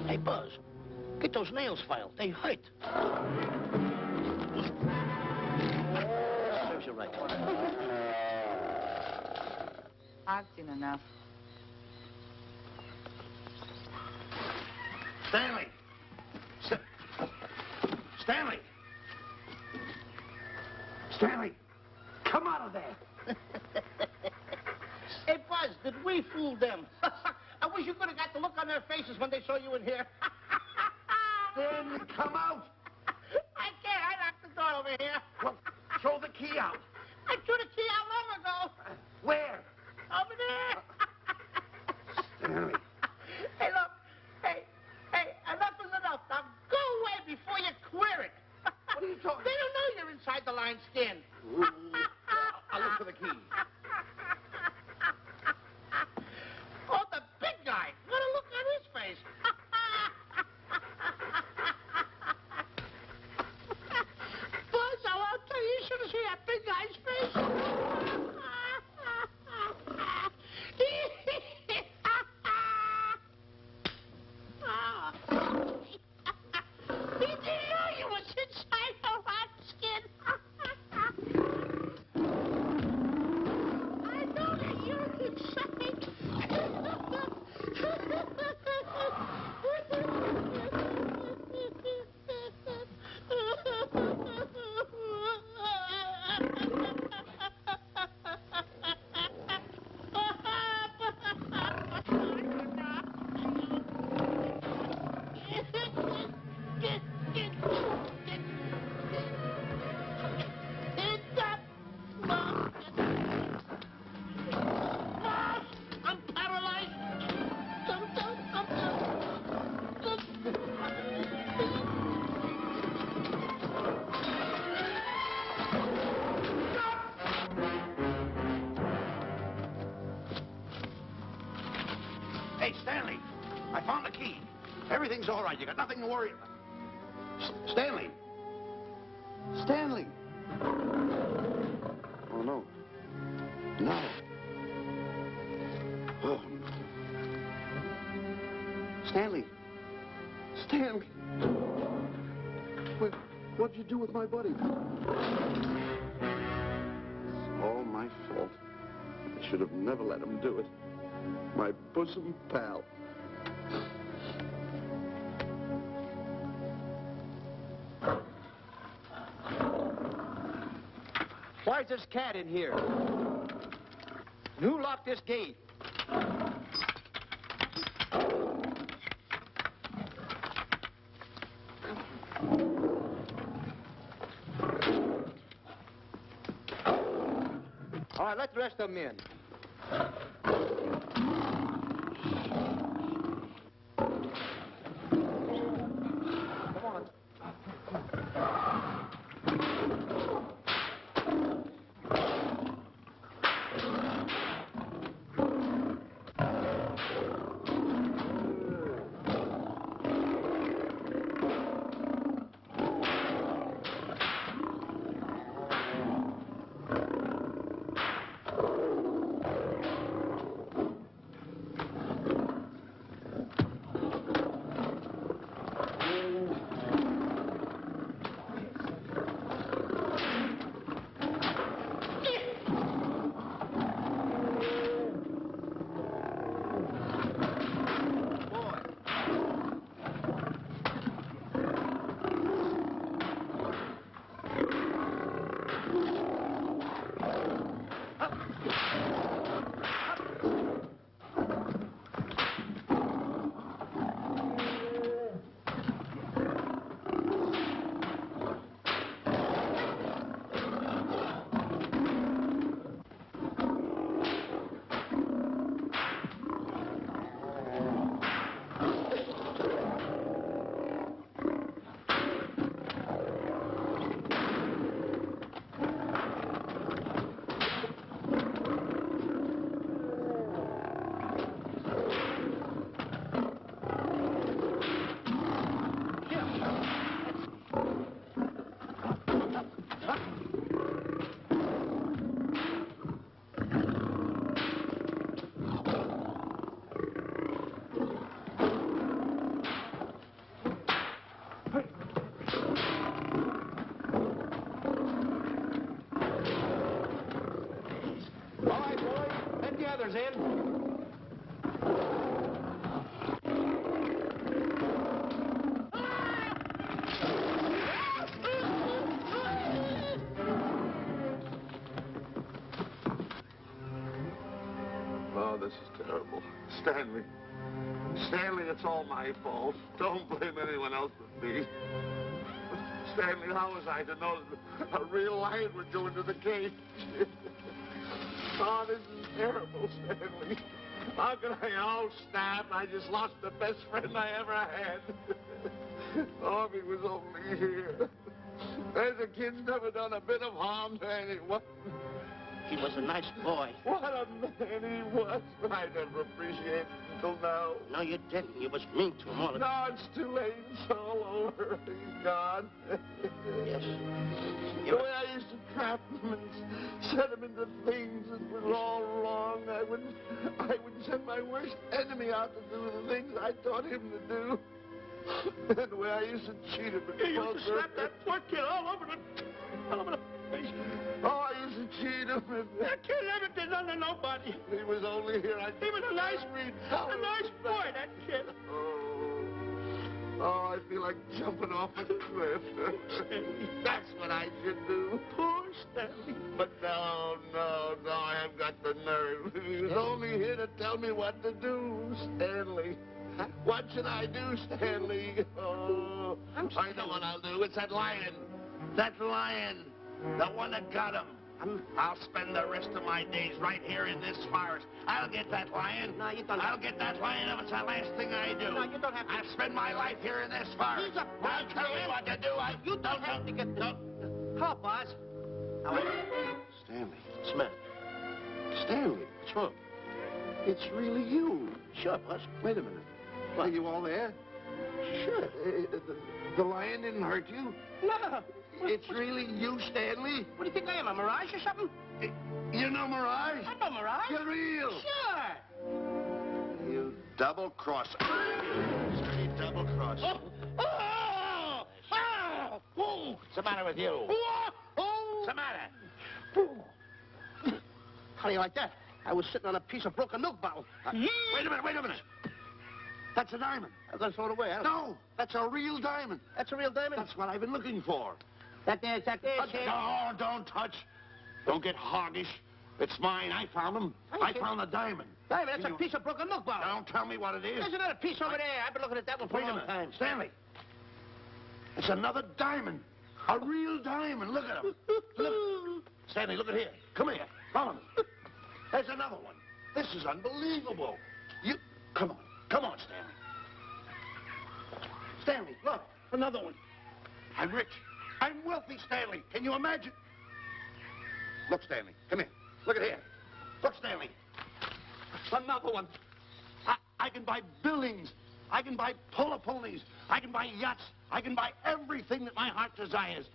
Hey, Buzz, get those nails filed. They hurt. Serves you right. I've seen enough. Stanley! Stanley! Stanley! Come out of there! Hey, Buzz, did we fool them? I wish you could have got the look on their faces when they saw you in here. Stanley, come out. I can't. I locked the door over here. Well, throw the key out. I threw the key out long ago. Where? Over there. Stanley. Hey, look. Hey, enough is enough. Now go away before you queer it. What are you talking? They don't know you're inside the lion's skin. I'll look for the key. Oh, the big guy. What a look on his face. Buzz, I'll tell you, you should have seen that big guy's face. He didn't know you was inside the lion's skin. I know that you're inside. I'm paralyzed. Hey, Stanley, I found the key. Everything's all right. You got nothing to worry about. Stanley. Stanley. Oh, no. No. Oh. Stanley. Stanley. What'd you do with my buddy? It's all my fault. I should have never let him do it. My bosom pal. Why's this cat in here? And who locked this gate? All right, let the rest of them in. Come on. comes in. Oh, this is terrible. Stanley. Stanley, it's all my fault. Don't blame anyone else but me. Stanley, how was I to know that a real lion would go into the cage? Oh, this is terrible, Stanley. How can I? Oh, snap. I just lost the best friend I ever had. Oh, if he was only here. The kid's never done a bit of harm to anyone. He was a nice boy. What a man he was. I never appreciated it until now. No, you didn't. You was mean to him all the No, it's too late. It's all over. He's gone. Yes. The way I used to trap him and set him into things that was all wrong. I would send my worst enemy out to do the things I taught him to do. And the way I used to cheat him. You used to slap that poor kid all over the face. Oh, I used to cheat him. That kid never did nothing to nobody. He was only here. He was a nice boy, that kid. Oh, I feel like jumping off a cliff. That's what I should do. Poor Stanley. But no, I haven't got the nerve. He was only here to tell me what to do, Stanley. What should I do, Stanley? Oh, I know what I'll do. It's that lion. That lion. The one that got him. I'll spend the rest of my days right here in this forest. I'll get that lion. No, you don't. I'll get that lion if it's the last thing I do. No, you don't have to. I'll spend my life here in this forest. He's a I'll tell me what to do. You don't have to get the... Come on, boss. Stanley. Smith. Stanley. What's wrong? It's really you. Sure, boss. Wait a minute. Are you all there? Sure. The lion didn't hurt you? No. It's really you, Stanley? What do you think I am, a mirage or something? You're no mirage? I'm no mirage. You're real. Sure. You double-crosser. Straight double-crosser. Oh! What's the matter with you? What's the matter? How do you like that? I was sitting on a piece of broken milk bottle. Wait a minute. That's a diamond. I'm going to throw it away. No, that's a real diamond. That's a real diamond? That's what I've been looking for. That there, kid. No, don't touch. Don't get hoggish. It's mine. I found them. I found the diamond. Diamond, that's a piece of broken milk bottle. Don't tell me what it is. There's another piece over there. I've been looking at that one for Wait a a long minute. time. Stanley. It's another diamond. A real diamond. Look at him. Look. Stanley, look at here. Come here. Follow me. There's another one. This is unbelievable. You... Come on, Stanley. Stanley, look. Another one. I'm rich. I'm wealthy, Stanley. Can you imagine? Look, Stanley. Come here. Look at here. Look, Stanley. Another one. I can buy buildings. I can buy polo ponies. I can buy yachts. I can buy everything that my heart desires.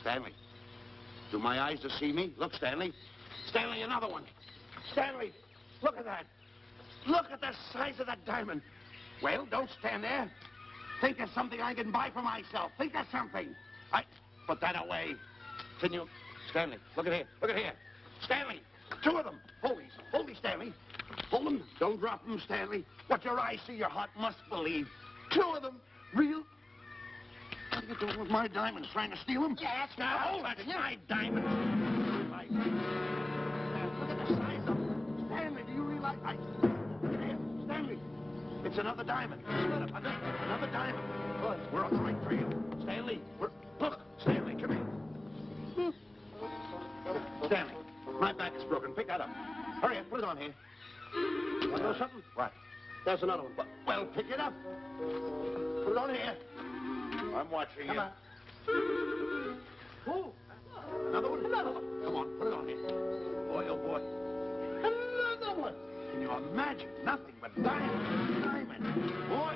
Stanley, do my eyes deceive me? Look, Stanley. Stanley, another one. Stanley, look at that. Look at the size of that diamond. Well, don't stand there. Think of something I can buy for myself. Think of something. Put that away. Can you... Stanley, look at here. Look at here. Stanley, two of them. Hold these, Stanley. Hold them. Don't drop them, Stanley. What your eyes see, your heart must believe. Two of them. Real... What are you doing with my diamonds? Trying to steal them? Yes, now. Oh, that's my diamonds. Look at the size of them. Stanley, do you realize... Here, Stanley. It's another diamond. Another diamond. Good. We're on the right trail. Stanley, look, Stanley, come here. Stanley, my back is broken. Pick that up. Hurry up, put it on here. Want to know something? What? There's another one. Well, pick it up. Put it on here. I'm watching you. Come on. Oh, another one? Another one. Come on, put it on here. Boy, oh boy. Another one. Can you imagine? Nothing but diamond. Diamond. Boy.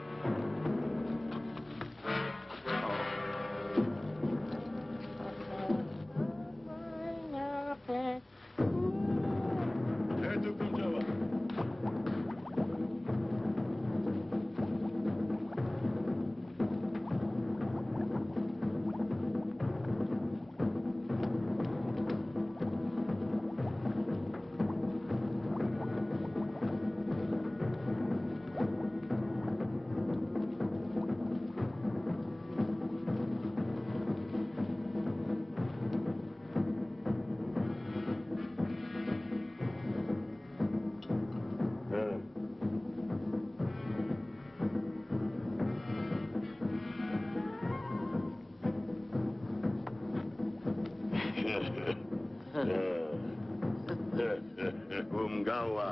Umgawa.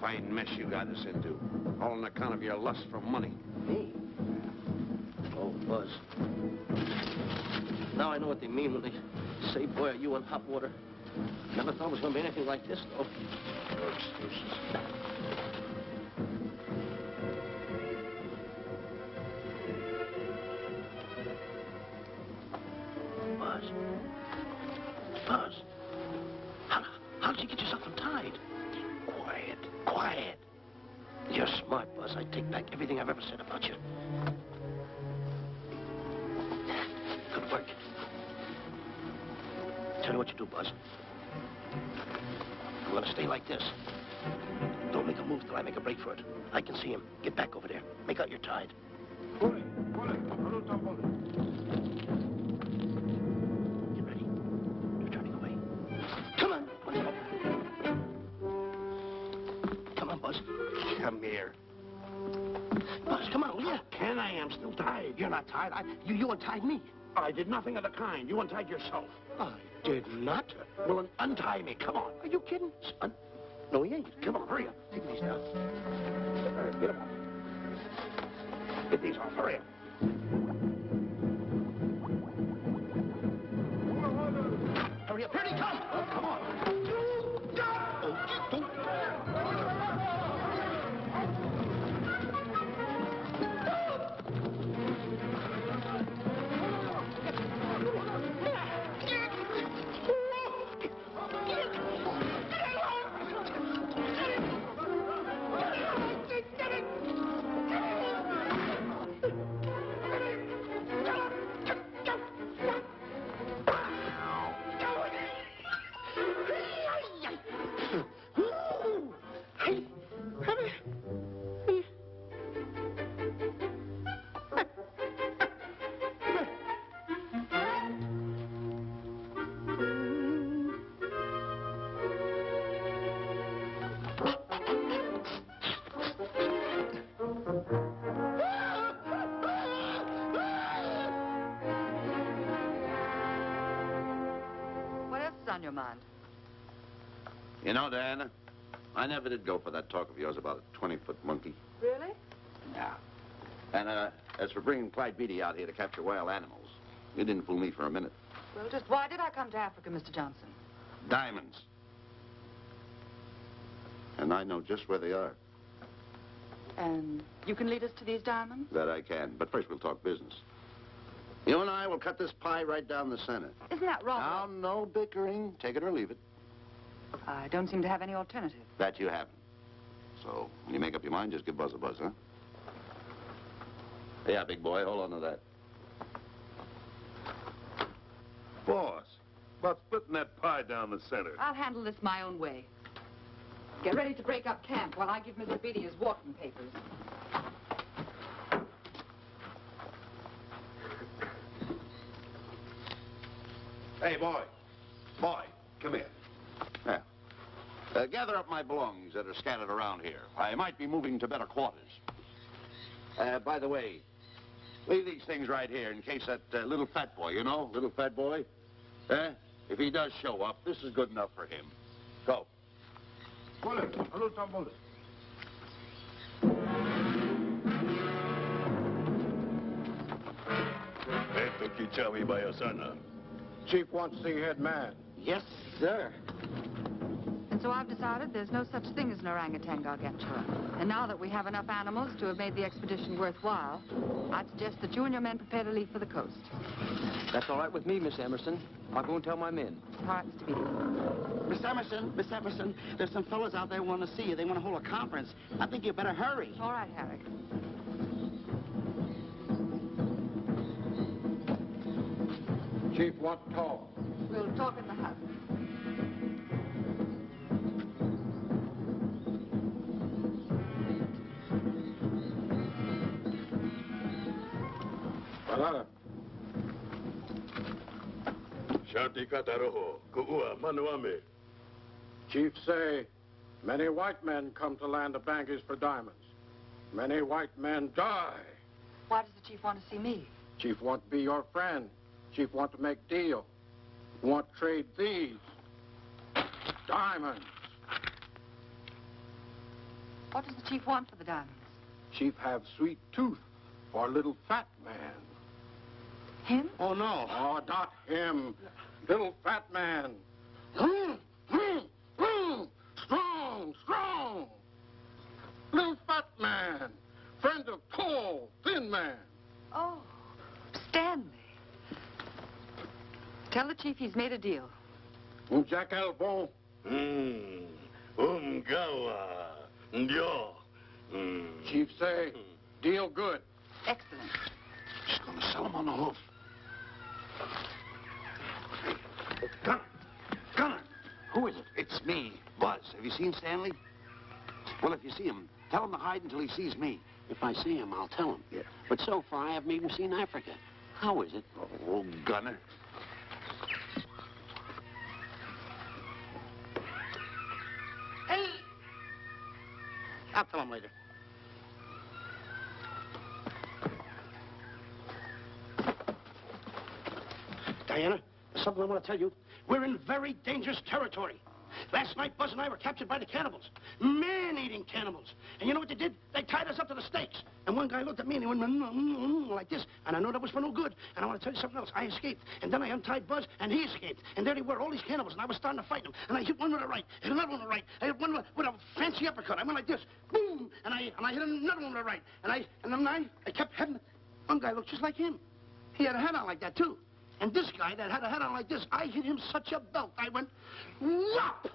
Fine mess you got us into. All on account of your lust for money. Me? Oh, Buzz. Now I know what they mean when they say, boy, are you in hot water. Never thought it was going to be anything like this, though. No excuses. Buzz. Buzz. How did you get yourself untied? Quiet. Quiet. You're smart, Buzz. I take back everything I've ever said about you. Good work. Tell you what you do, Buzz. I'm gonna stay like this. Don't make a move till I make a break for it. I can see him. Get back over there. Make out you're tied. Pull it. Pull it. Pull it. Get ready. You're turning away. Come on. Come on, Buzz. Come here. Buzz, come on, will you? Can I? I'm still tied. You're not tied. You untied me. I did nothing of the kind. You untied yourself. I did not. Well, untie me. Come on. Are you kidding? No, he ain't. Come on, hurry up. Take these down. All right, get them off. Get these off. Hurry up. Hurry up. Here he comes. Come on. On your mind? You know, Diana, I never did go for that talk of yours about a 20-foot monkey. Really? Yeah. And, as for bringing Clyde Beatty out here to capture wild animals, you didn't fool me for a minute. Well, just why did I come to Africa, Mr. Johnson? Diamonds. And I know just where they are. And you can lead us to these diamonds? That I can. But first we'll talk business. You and I will cut this pie right down the center. Isn't that wrong? Now, no bickering. Take it or leave it. I don't seem to have any alternative. That you haven't. So, when you make up your mind, just give Buzz a buzz, huh? Yeah, big boy, hold on to that. Boss, about splitting that pie down the center. I'll handle this my own way. Get ready to break up camp while I give Mr. Beatty his walking papers. Hey, boy. Boy, come here. Yeah. Gather up my belongings that are scattered around here. I might be moving to better quarters. By the way, leave these things right here in case that little fat boy, you know, little fat boy, if he does show up, this is good enough for him. Go. Chief wants to see your head man. Yes, sir. And so I've decided there's no such thing as an orangutan gargantua. And now that we have enough animals to have made the expedition worthwhile, I'd suggest that you and your men prepare to leave for the coast. That's all right with me, Miss Emerson. I'll go and tell my men. All right, Mr. Beatty. Miss Emerson, there's some fellas out there who want to see you. They want to hold a conference. I think you better hurry. All right, Harry. Chief wants to talk. We'll talk in the hut. Shanti Kataroho, Kuua Manuame. Chief say, many white men come to land of Bangis for diamonds. Many white men die. Why does the chief want to see me? Chief want to be your friend. Chief want to make deal. Want to trade these diamonds. What does the chief want for the diamonds? Chief have sweet tooth for little fat man. Him? Oh, no. Oh, not him. Little fat man. Strong, strong. Little fat man. Friend of tall, thin man. Oh, Stanley. Tell the chief he's made a deal. Jack Albon. Umgawa. Ndio. Chief say, deal good. Excellent. She's going to sell him on the hoof. Gunner. Who is it? It's me, Buzz. Have you seen Stanley? Well, if you see him, tell him to hide until he sees me. If I see him, I'll tell him. Yeah. But so far, I haven't even seen Africa. How is it? Oh, Gunner. Hey! I'll tell him later. Diana, there's something I want to tell you. We're in very dangerous territory. Last night, Buzz and I were captured by the cannibals. Man-eating cannibals. And you know what they did? They tied us up to the stakes. And one guy looked at me and he went like this. And I know that was for no good. And I want to tell you something else. I escaped. And then I untied Buzz and he escaped. And there they were, all these cannibals. And I was starting to fight them. And I hit one with a right, hit another one with a right. I hit one with a fancy uppercut. I went like this. Boom! And I hit another one with a right. And then I kept hitting. One guy looked just like him. He had a hat on like that, too. And this guy that had a hat on like this, I hit him such a belt. I went, whop!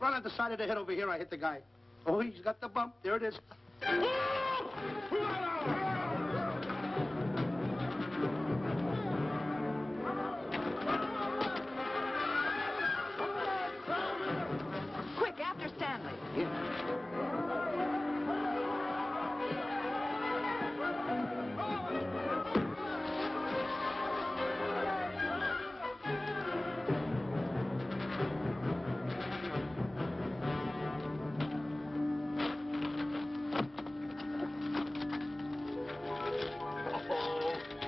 Right on the side of the head over here, I hit the guy. Oh, he's got the bump. There it is. Quick, after Stanley.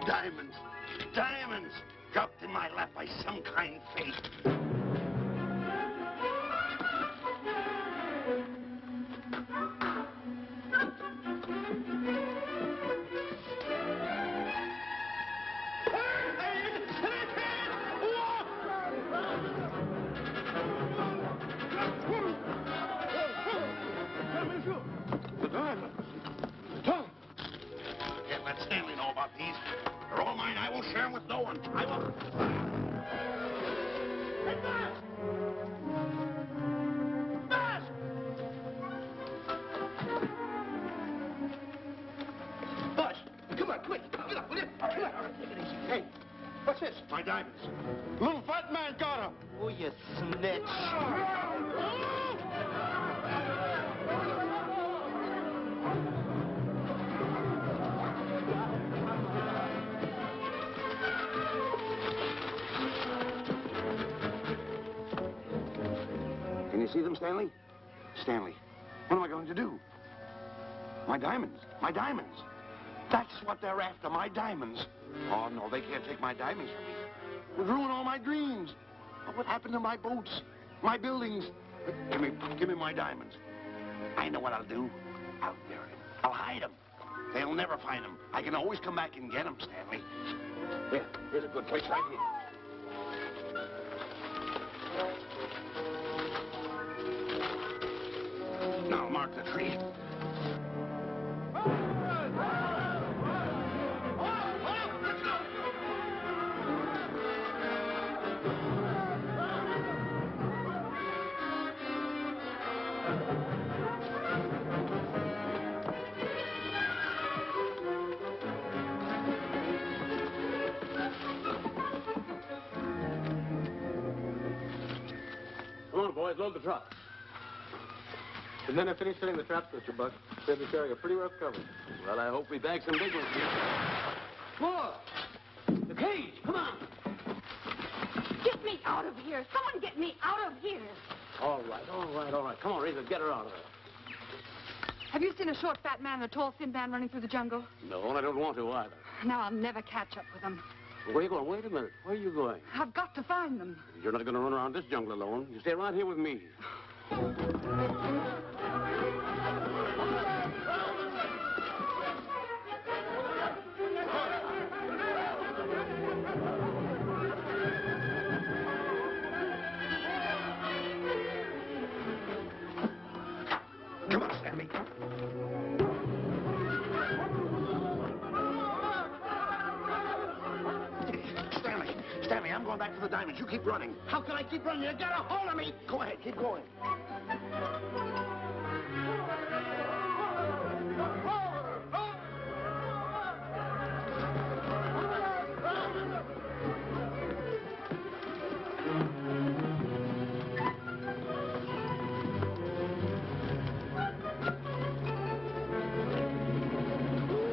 Diamonds. Diamonds. Dropped in my lap by some kind fate. The diamonds. Can't let Stanley know about these. They're all mine. I won't share them with no one. I won't. Hey, Buzz! Buzz! Buzz, come on, quick. Get up, will you? Come on. Take it easy. Hey, what's this? My diamonds. Little fat man got him. Oh, you snitch. Can you see them, Stanley? Stanley, what am I going to do? My diamonds. My diamonds. That's what they're after, my diamonds. Oh, no, they can't take my diamonds from me. It would ruin all my dreams. What happened to my boats, my buildings? Give me my diamonds. I know what I'll do. I'll bury them. I'll hide them. They'll never find them. I can always come back and get them, Stanley. Here, here's a good place right here. Now mark the tree. Come on, boys, load the truck. The men have finished filling the traps, Mr. Buck. Said we're carrying a pretty rough cover. Well, I hope we bag some big ones here. More! The cage, come on! me out of here. Someone get me out of here. All right. Come on, Rita, get her out of there. Have you seen a short, fat man and a tall, thin man running through the jungle? No, and I don't want to either. Now I'll never catch up with them. Where are you going? Wait a minute. Where are you going? I've got to find them. You're not going to run around this jungle alone. You stay right here with me. Come on, Stanley. Stanley, I'm going back for the diamonds. You keep running. How can I keep running? You got a hold of me. Go ahead, keep going.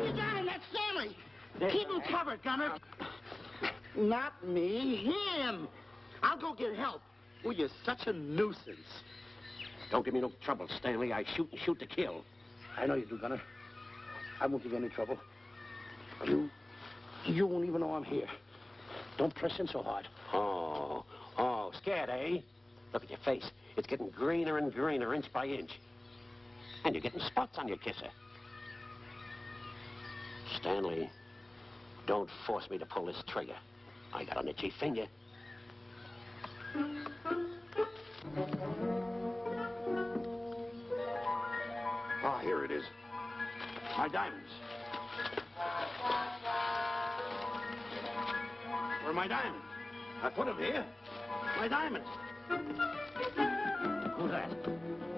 You got him. That's Stanley. Keep him covered, Gunner. Not me, him. I'll go get help. Well, you're such a nuisance. Don't give me no trouble, Stanley. I shoot and shoot to kill. I know you do, Gunner. I won't give you any trouble. You won't even know I'm here. Don't press in so hard. Oh, scared, eh? Look at your face. It's getting greener and greener, inch by inch. And you're getting spots on your kisser. Stanley, don't force me to pull this trigger. I got an itchy finger. Ah, here it is. My diamonds. Where are my diamonds? I put them here. My diamonds. Who's that?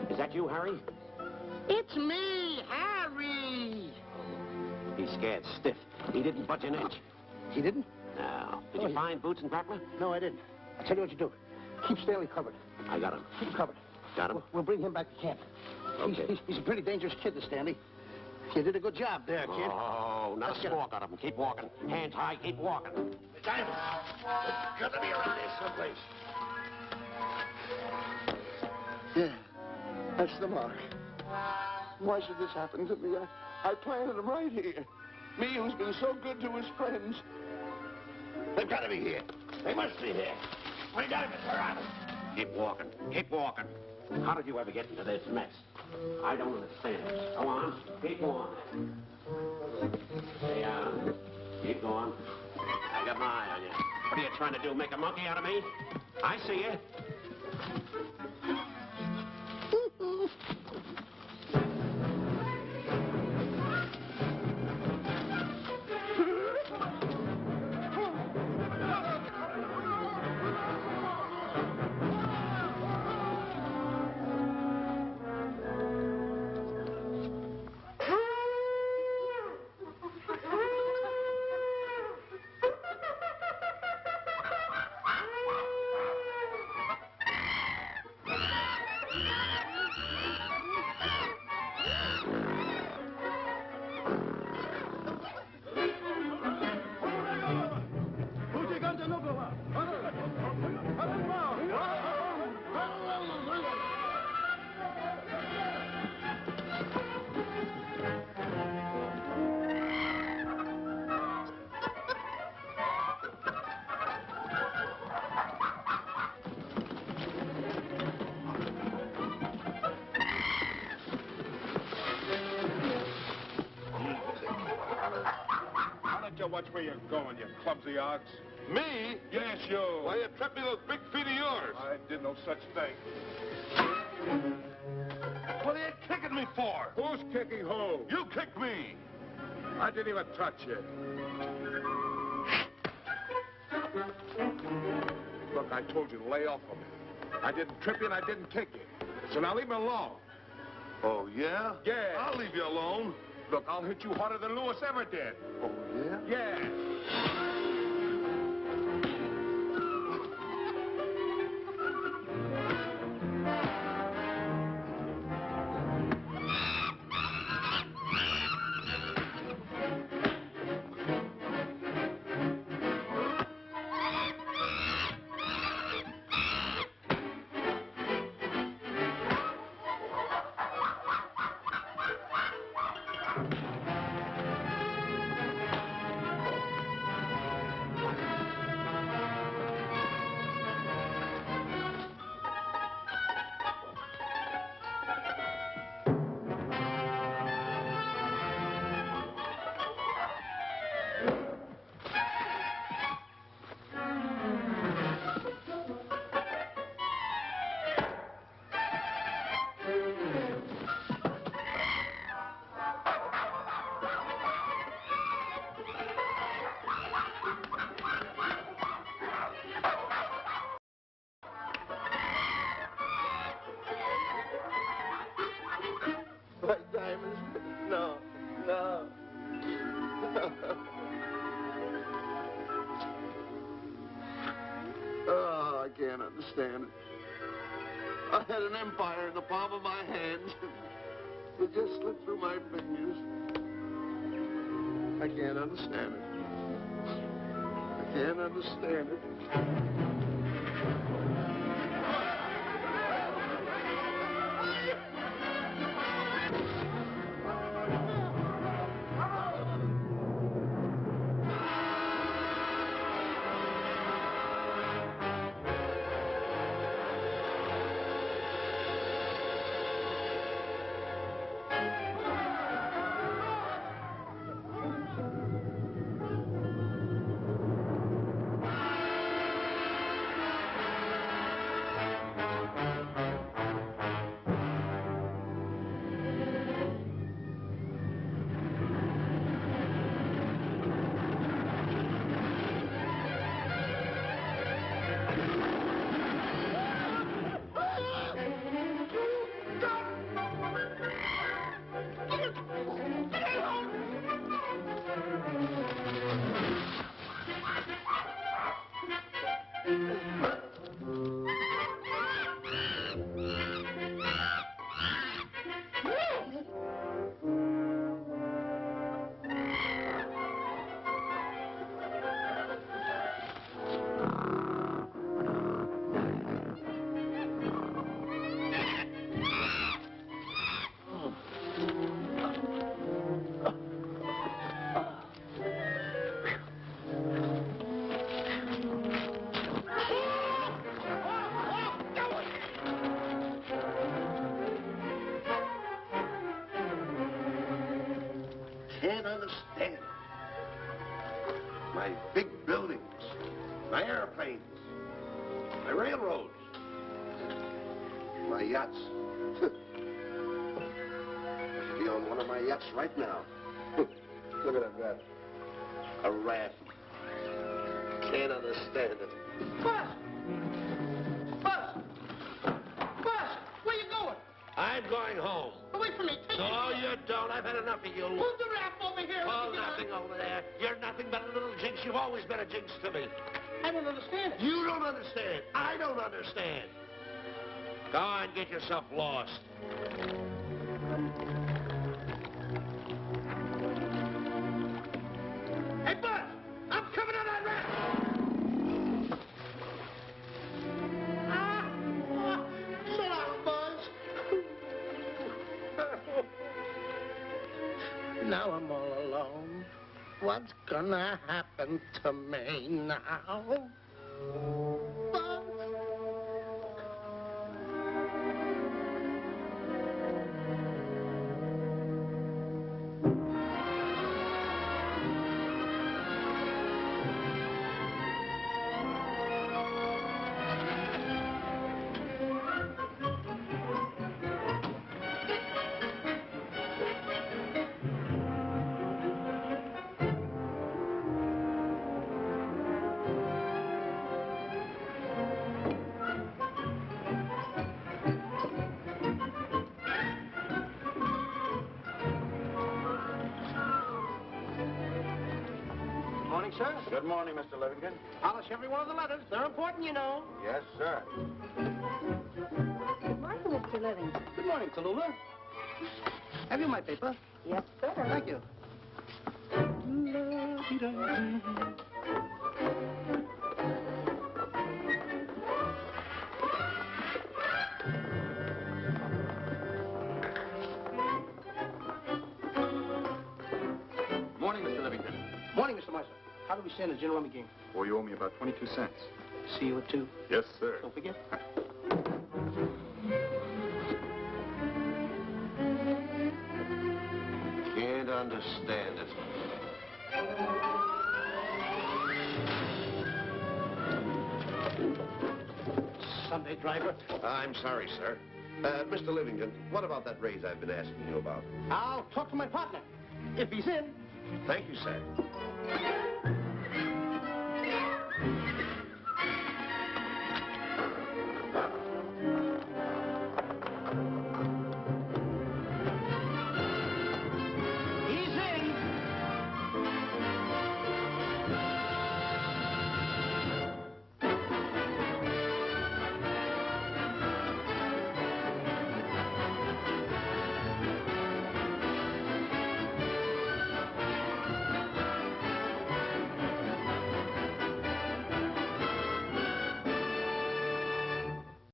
Is that you, Harry? It's me, Harry. He's scared stiff. He didn't budge an inch. He didn't? No. Did you find Boots and Grappler? No, I didn't. I'll tell you what you do. Keep Stanley covered. I got him. Keep him covered. Got him? We'll bring him back to camp. Okay. He's a pretty dangerous kid, this Stanley. You did a good job there, kid. Oh, not a squawk out of him. Keep walking. Hands high, keep walking. The diamonds. They're gonna be around here someplace. Yeah, that's the mark. Why should this happen to me? I planted them right here. Me who's been so good to his friends. They've got to be here. They must be here. My diamonds are out. Keep walking. Keep walking. How did you ever get into this mess? I don't understand. Go on. Keep on. Stay on. Keep going. I got my eye on you. What are you trying to do? Make a monkey out of me? I see you. Watch where you're going, you clumsy ox. Me? Yes, you. Why, you trapped me those big feet of yours. I did no such thing. What are you kicking me for? Who's kicking who? You kicked me. I didn't even touch you. Look, I told you to lay off of me. I didn't trip you and I didn't kick you. So now leave me alone. Oh, yeah? Yeah. I'll leave you alone. Look, I'll hit you harder than Lewis ever did. Oh, yeah? Yeah. Oh, I can't understand it. I had an empire in the palm of my hand. It just slipped through my fingers. I can't understand it. I can't understand it. Can't understand. My big buildings, my airplanes, my railroads, my yachts. I should be on one of my yachts right now. Look at that. A raft. Can't understand it. Buzz! Buzz! Buzz! Where you going? I'm going home. Away from me. Take No, you don't. I've had enough of you. Move the raft over here. Oh, nothing over there. You're nothing but a little jinx. You've always been a jinx to me. I don't understand it. You don't understand. I don't understand. Go on, get yourself lost. Hey, Buzz! I'm coming on that raft! So long, Buzz. Now I'm all alone. What's gonna happen to me now? Buzz? Morning, sir. Good morning, Mr. Livingston. Polish every one of the letters. They're important, you know. Yes, sir. Good morning, Mr. Livingston. Good morning, Tallulah. Have you my paper? Yes, sir. Thank you. Morning, Mr. Livingston. Morning, Mr. Marshall. How do we stand the gin rummy game? Well, you owe me about 22 cents. See you at 2. Yes, sir. Don't forget. Can't understand it. Sunday driver. I'm sorry, sir. Mr. Livingston, what about that raise I've been asking you about? I'll talk to my partner. If he's in. Thank you, sir.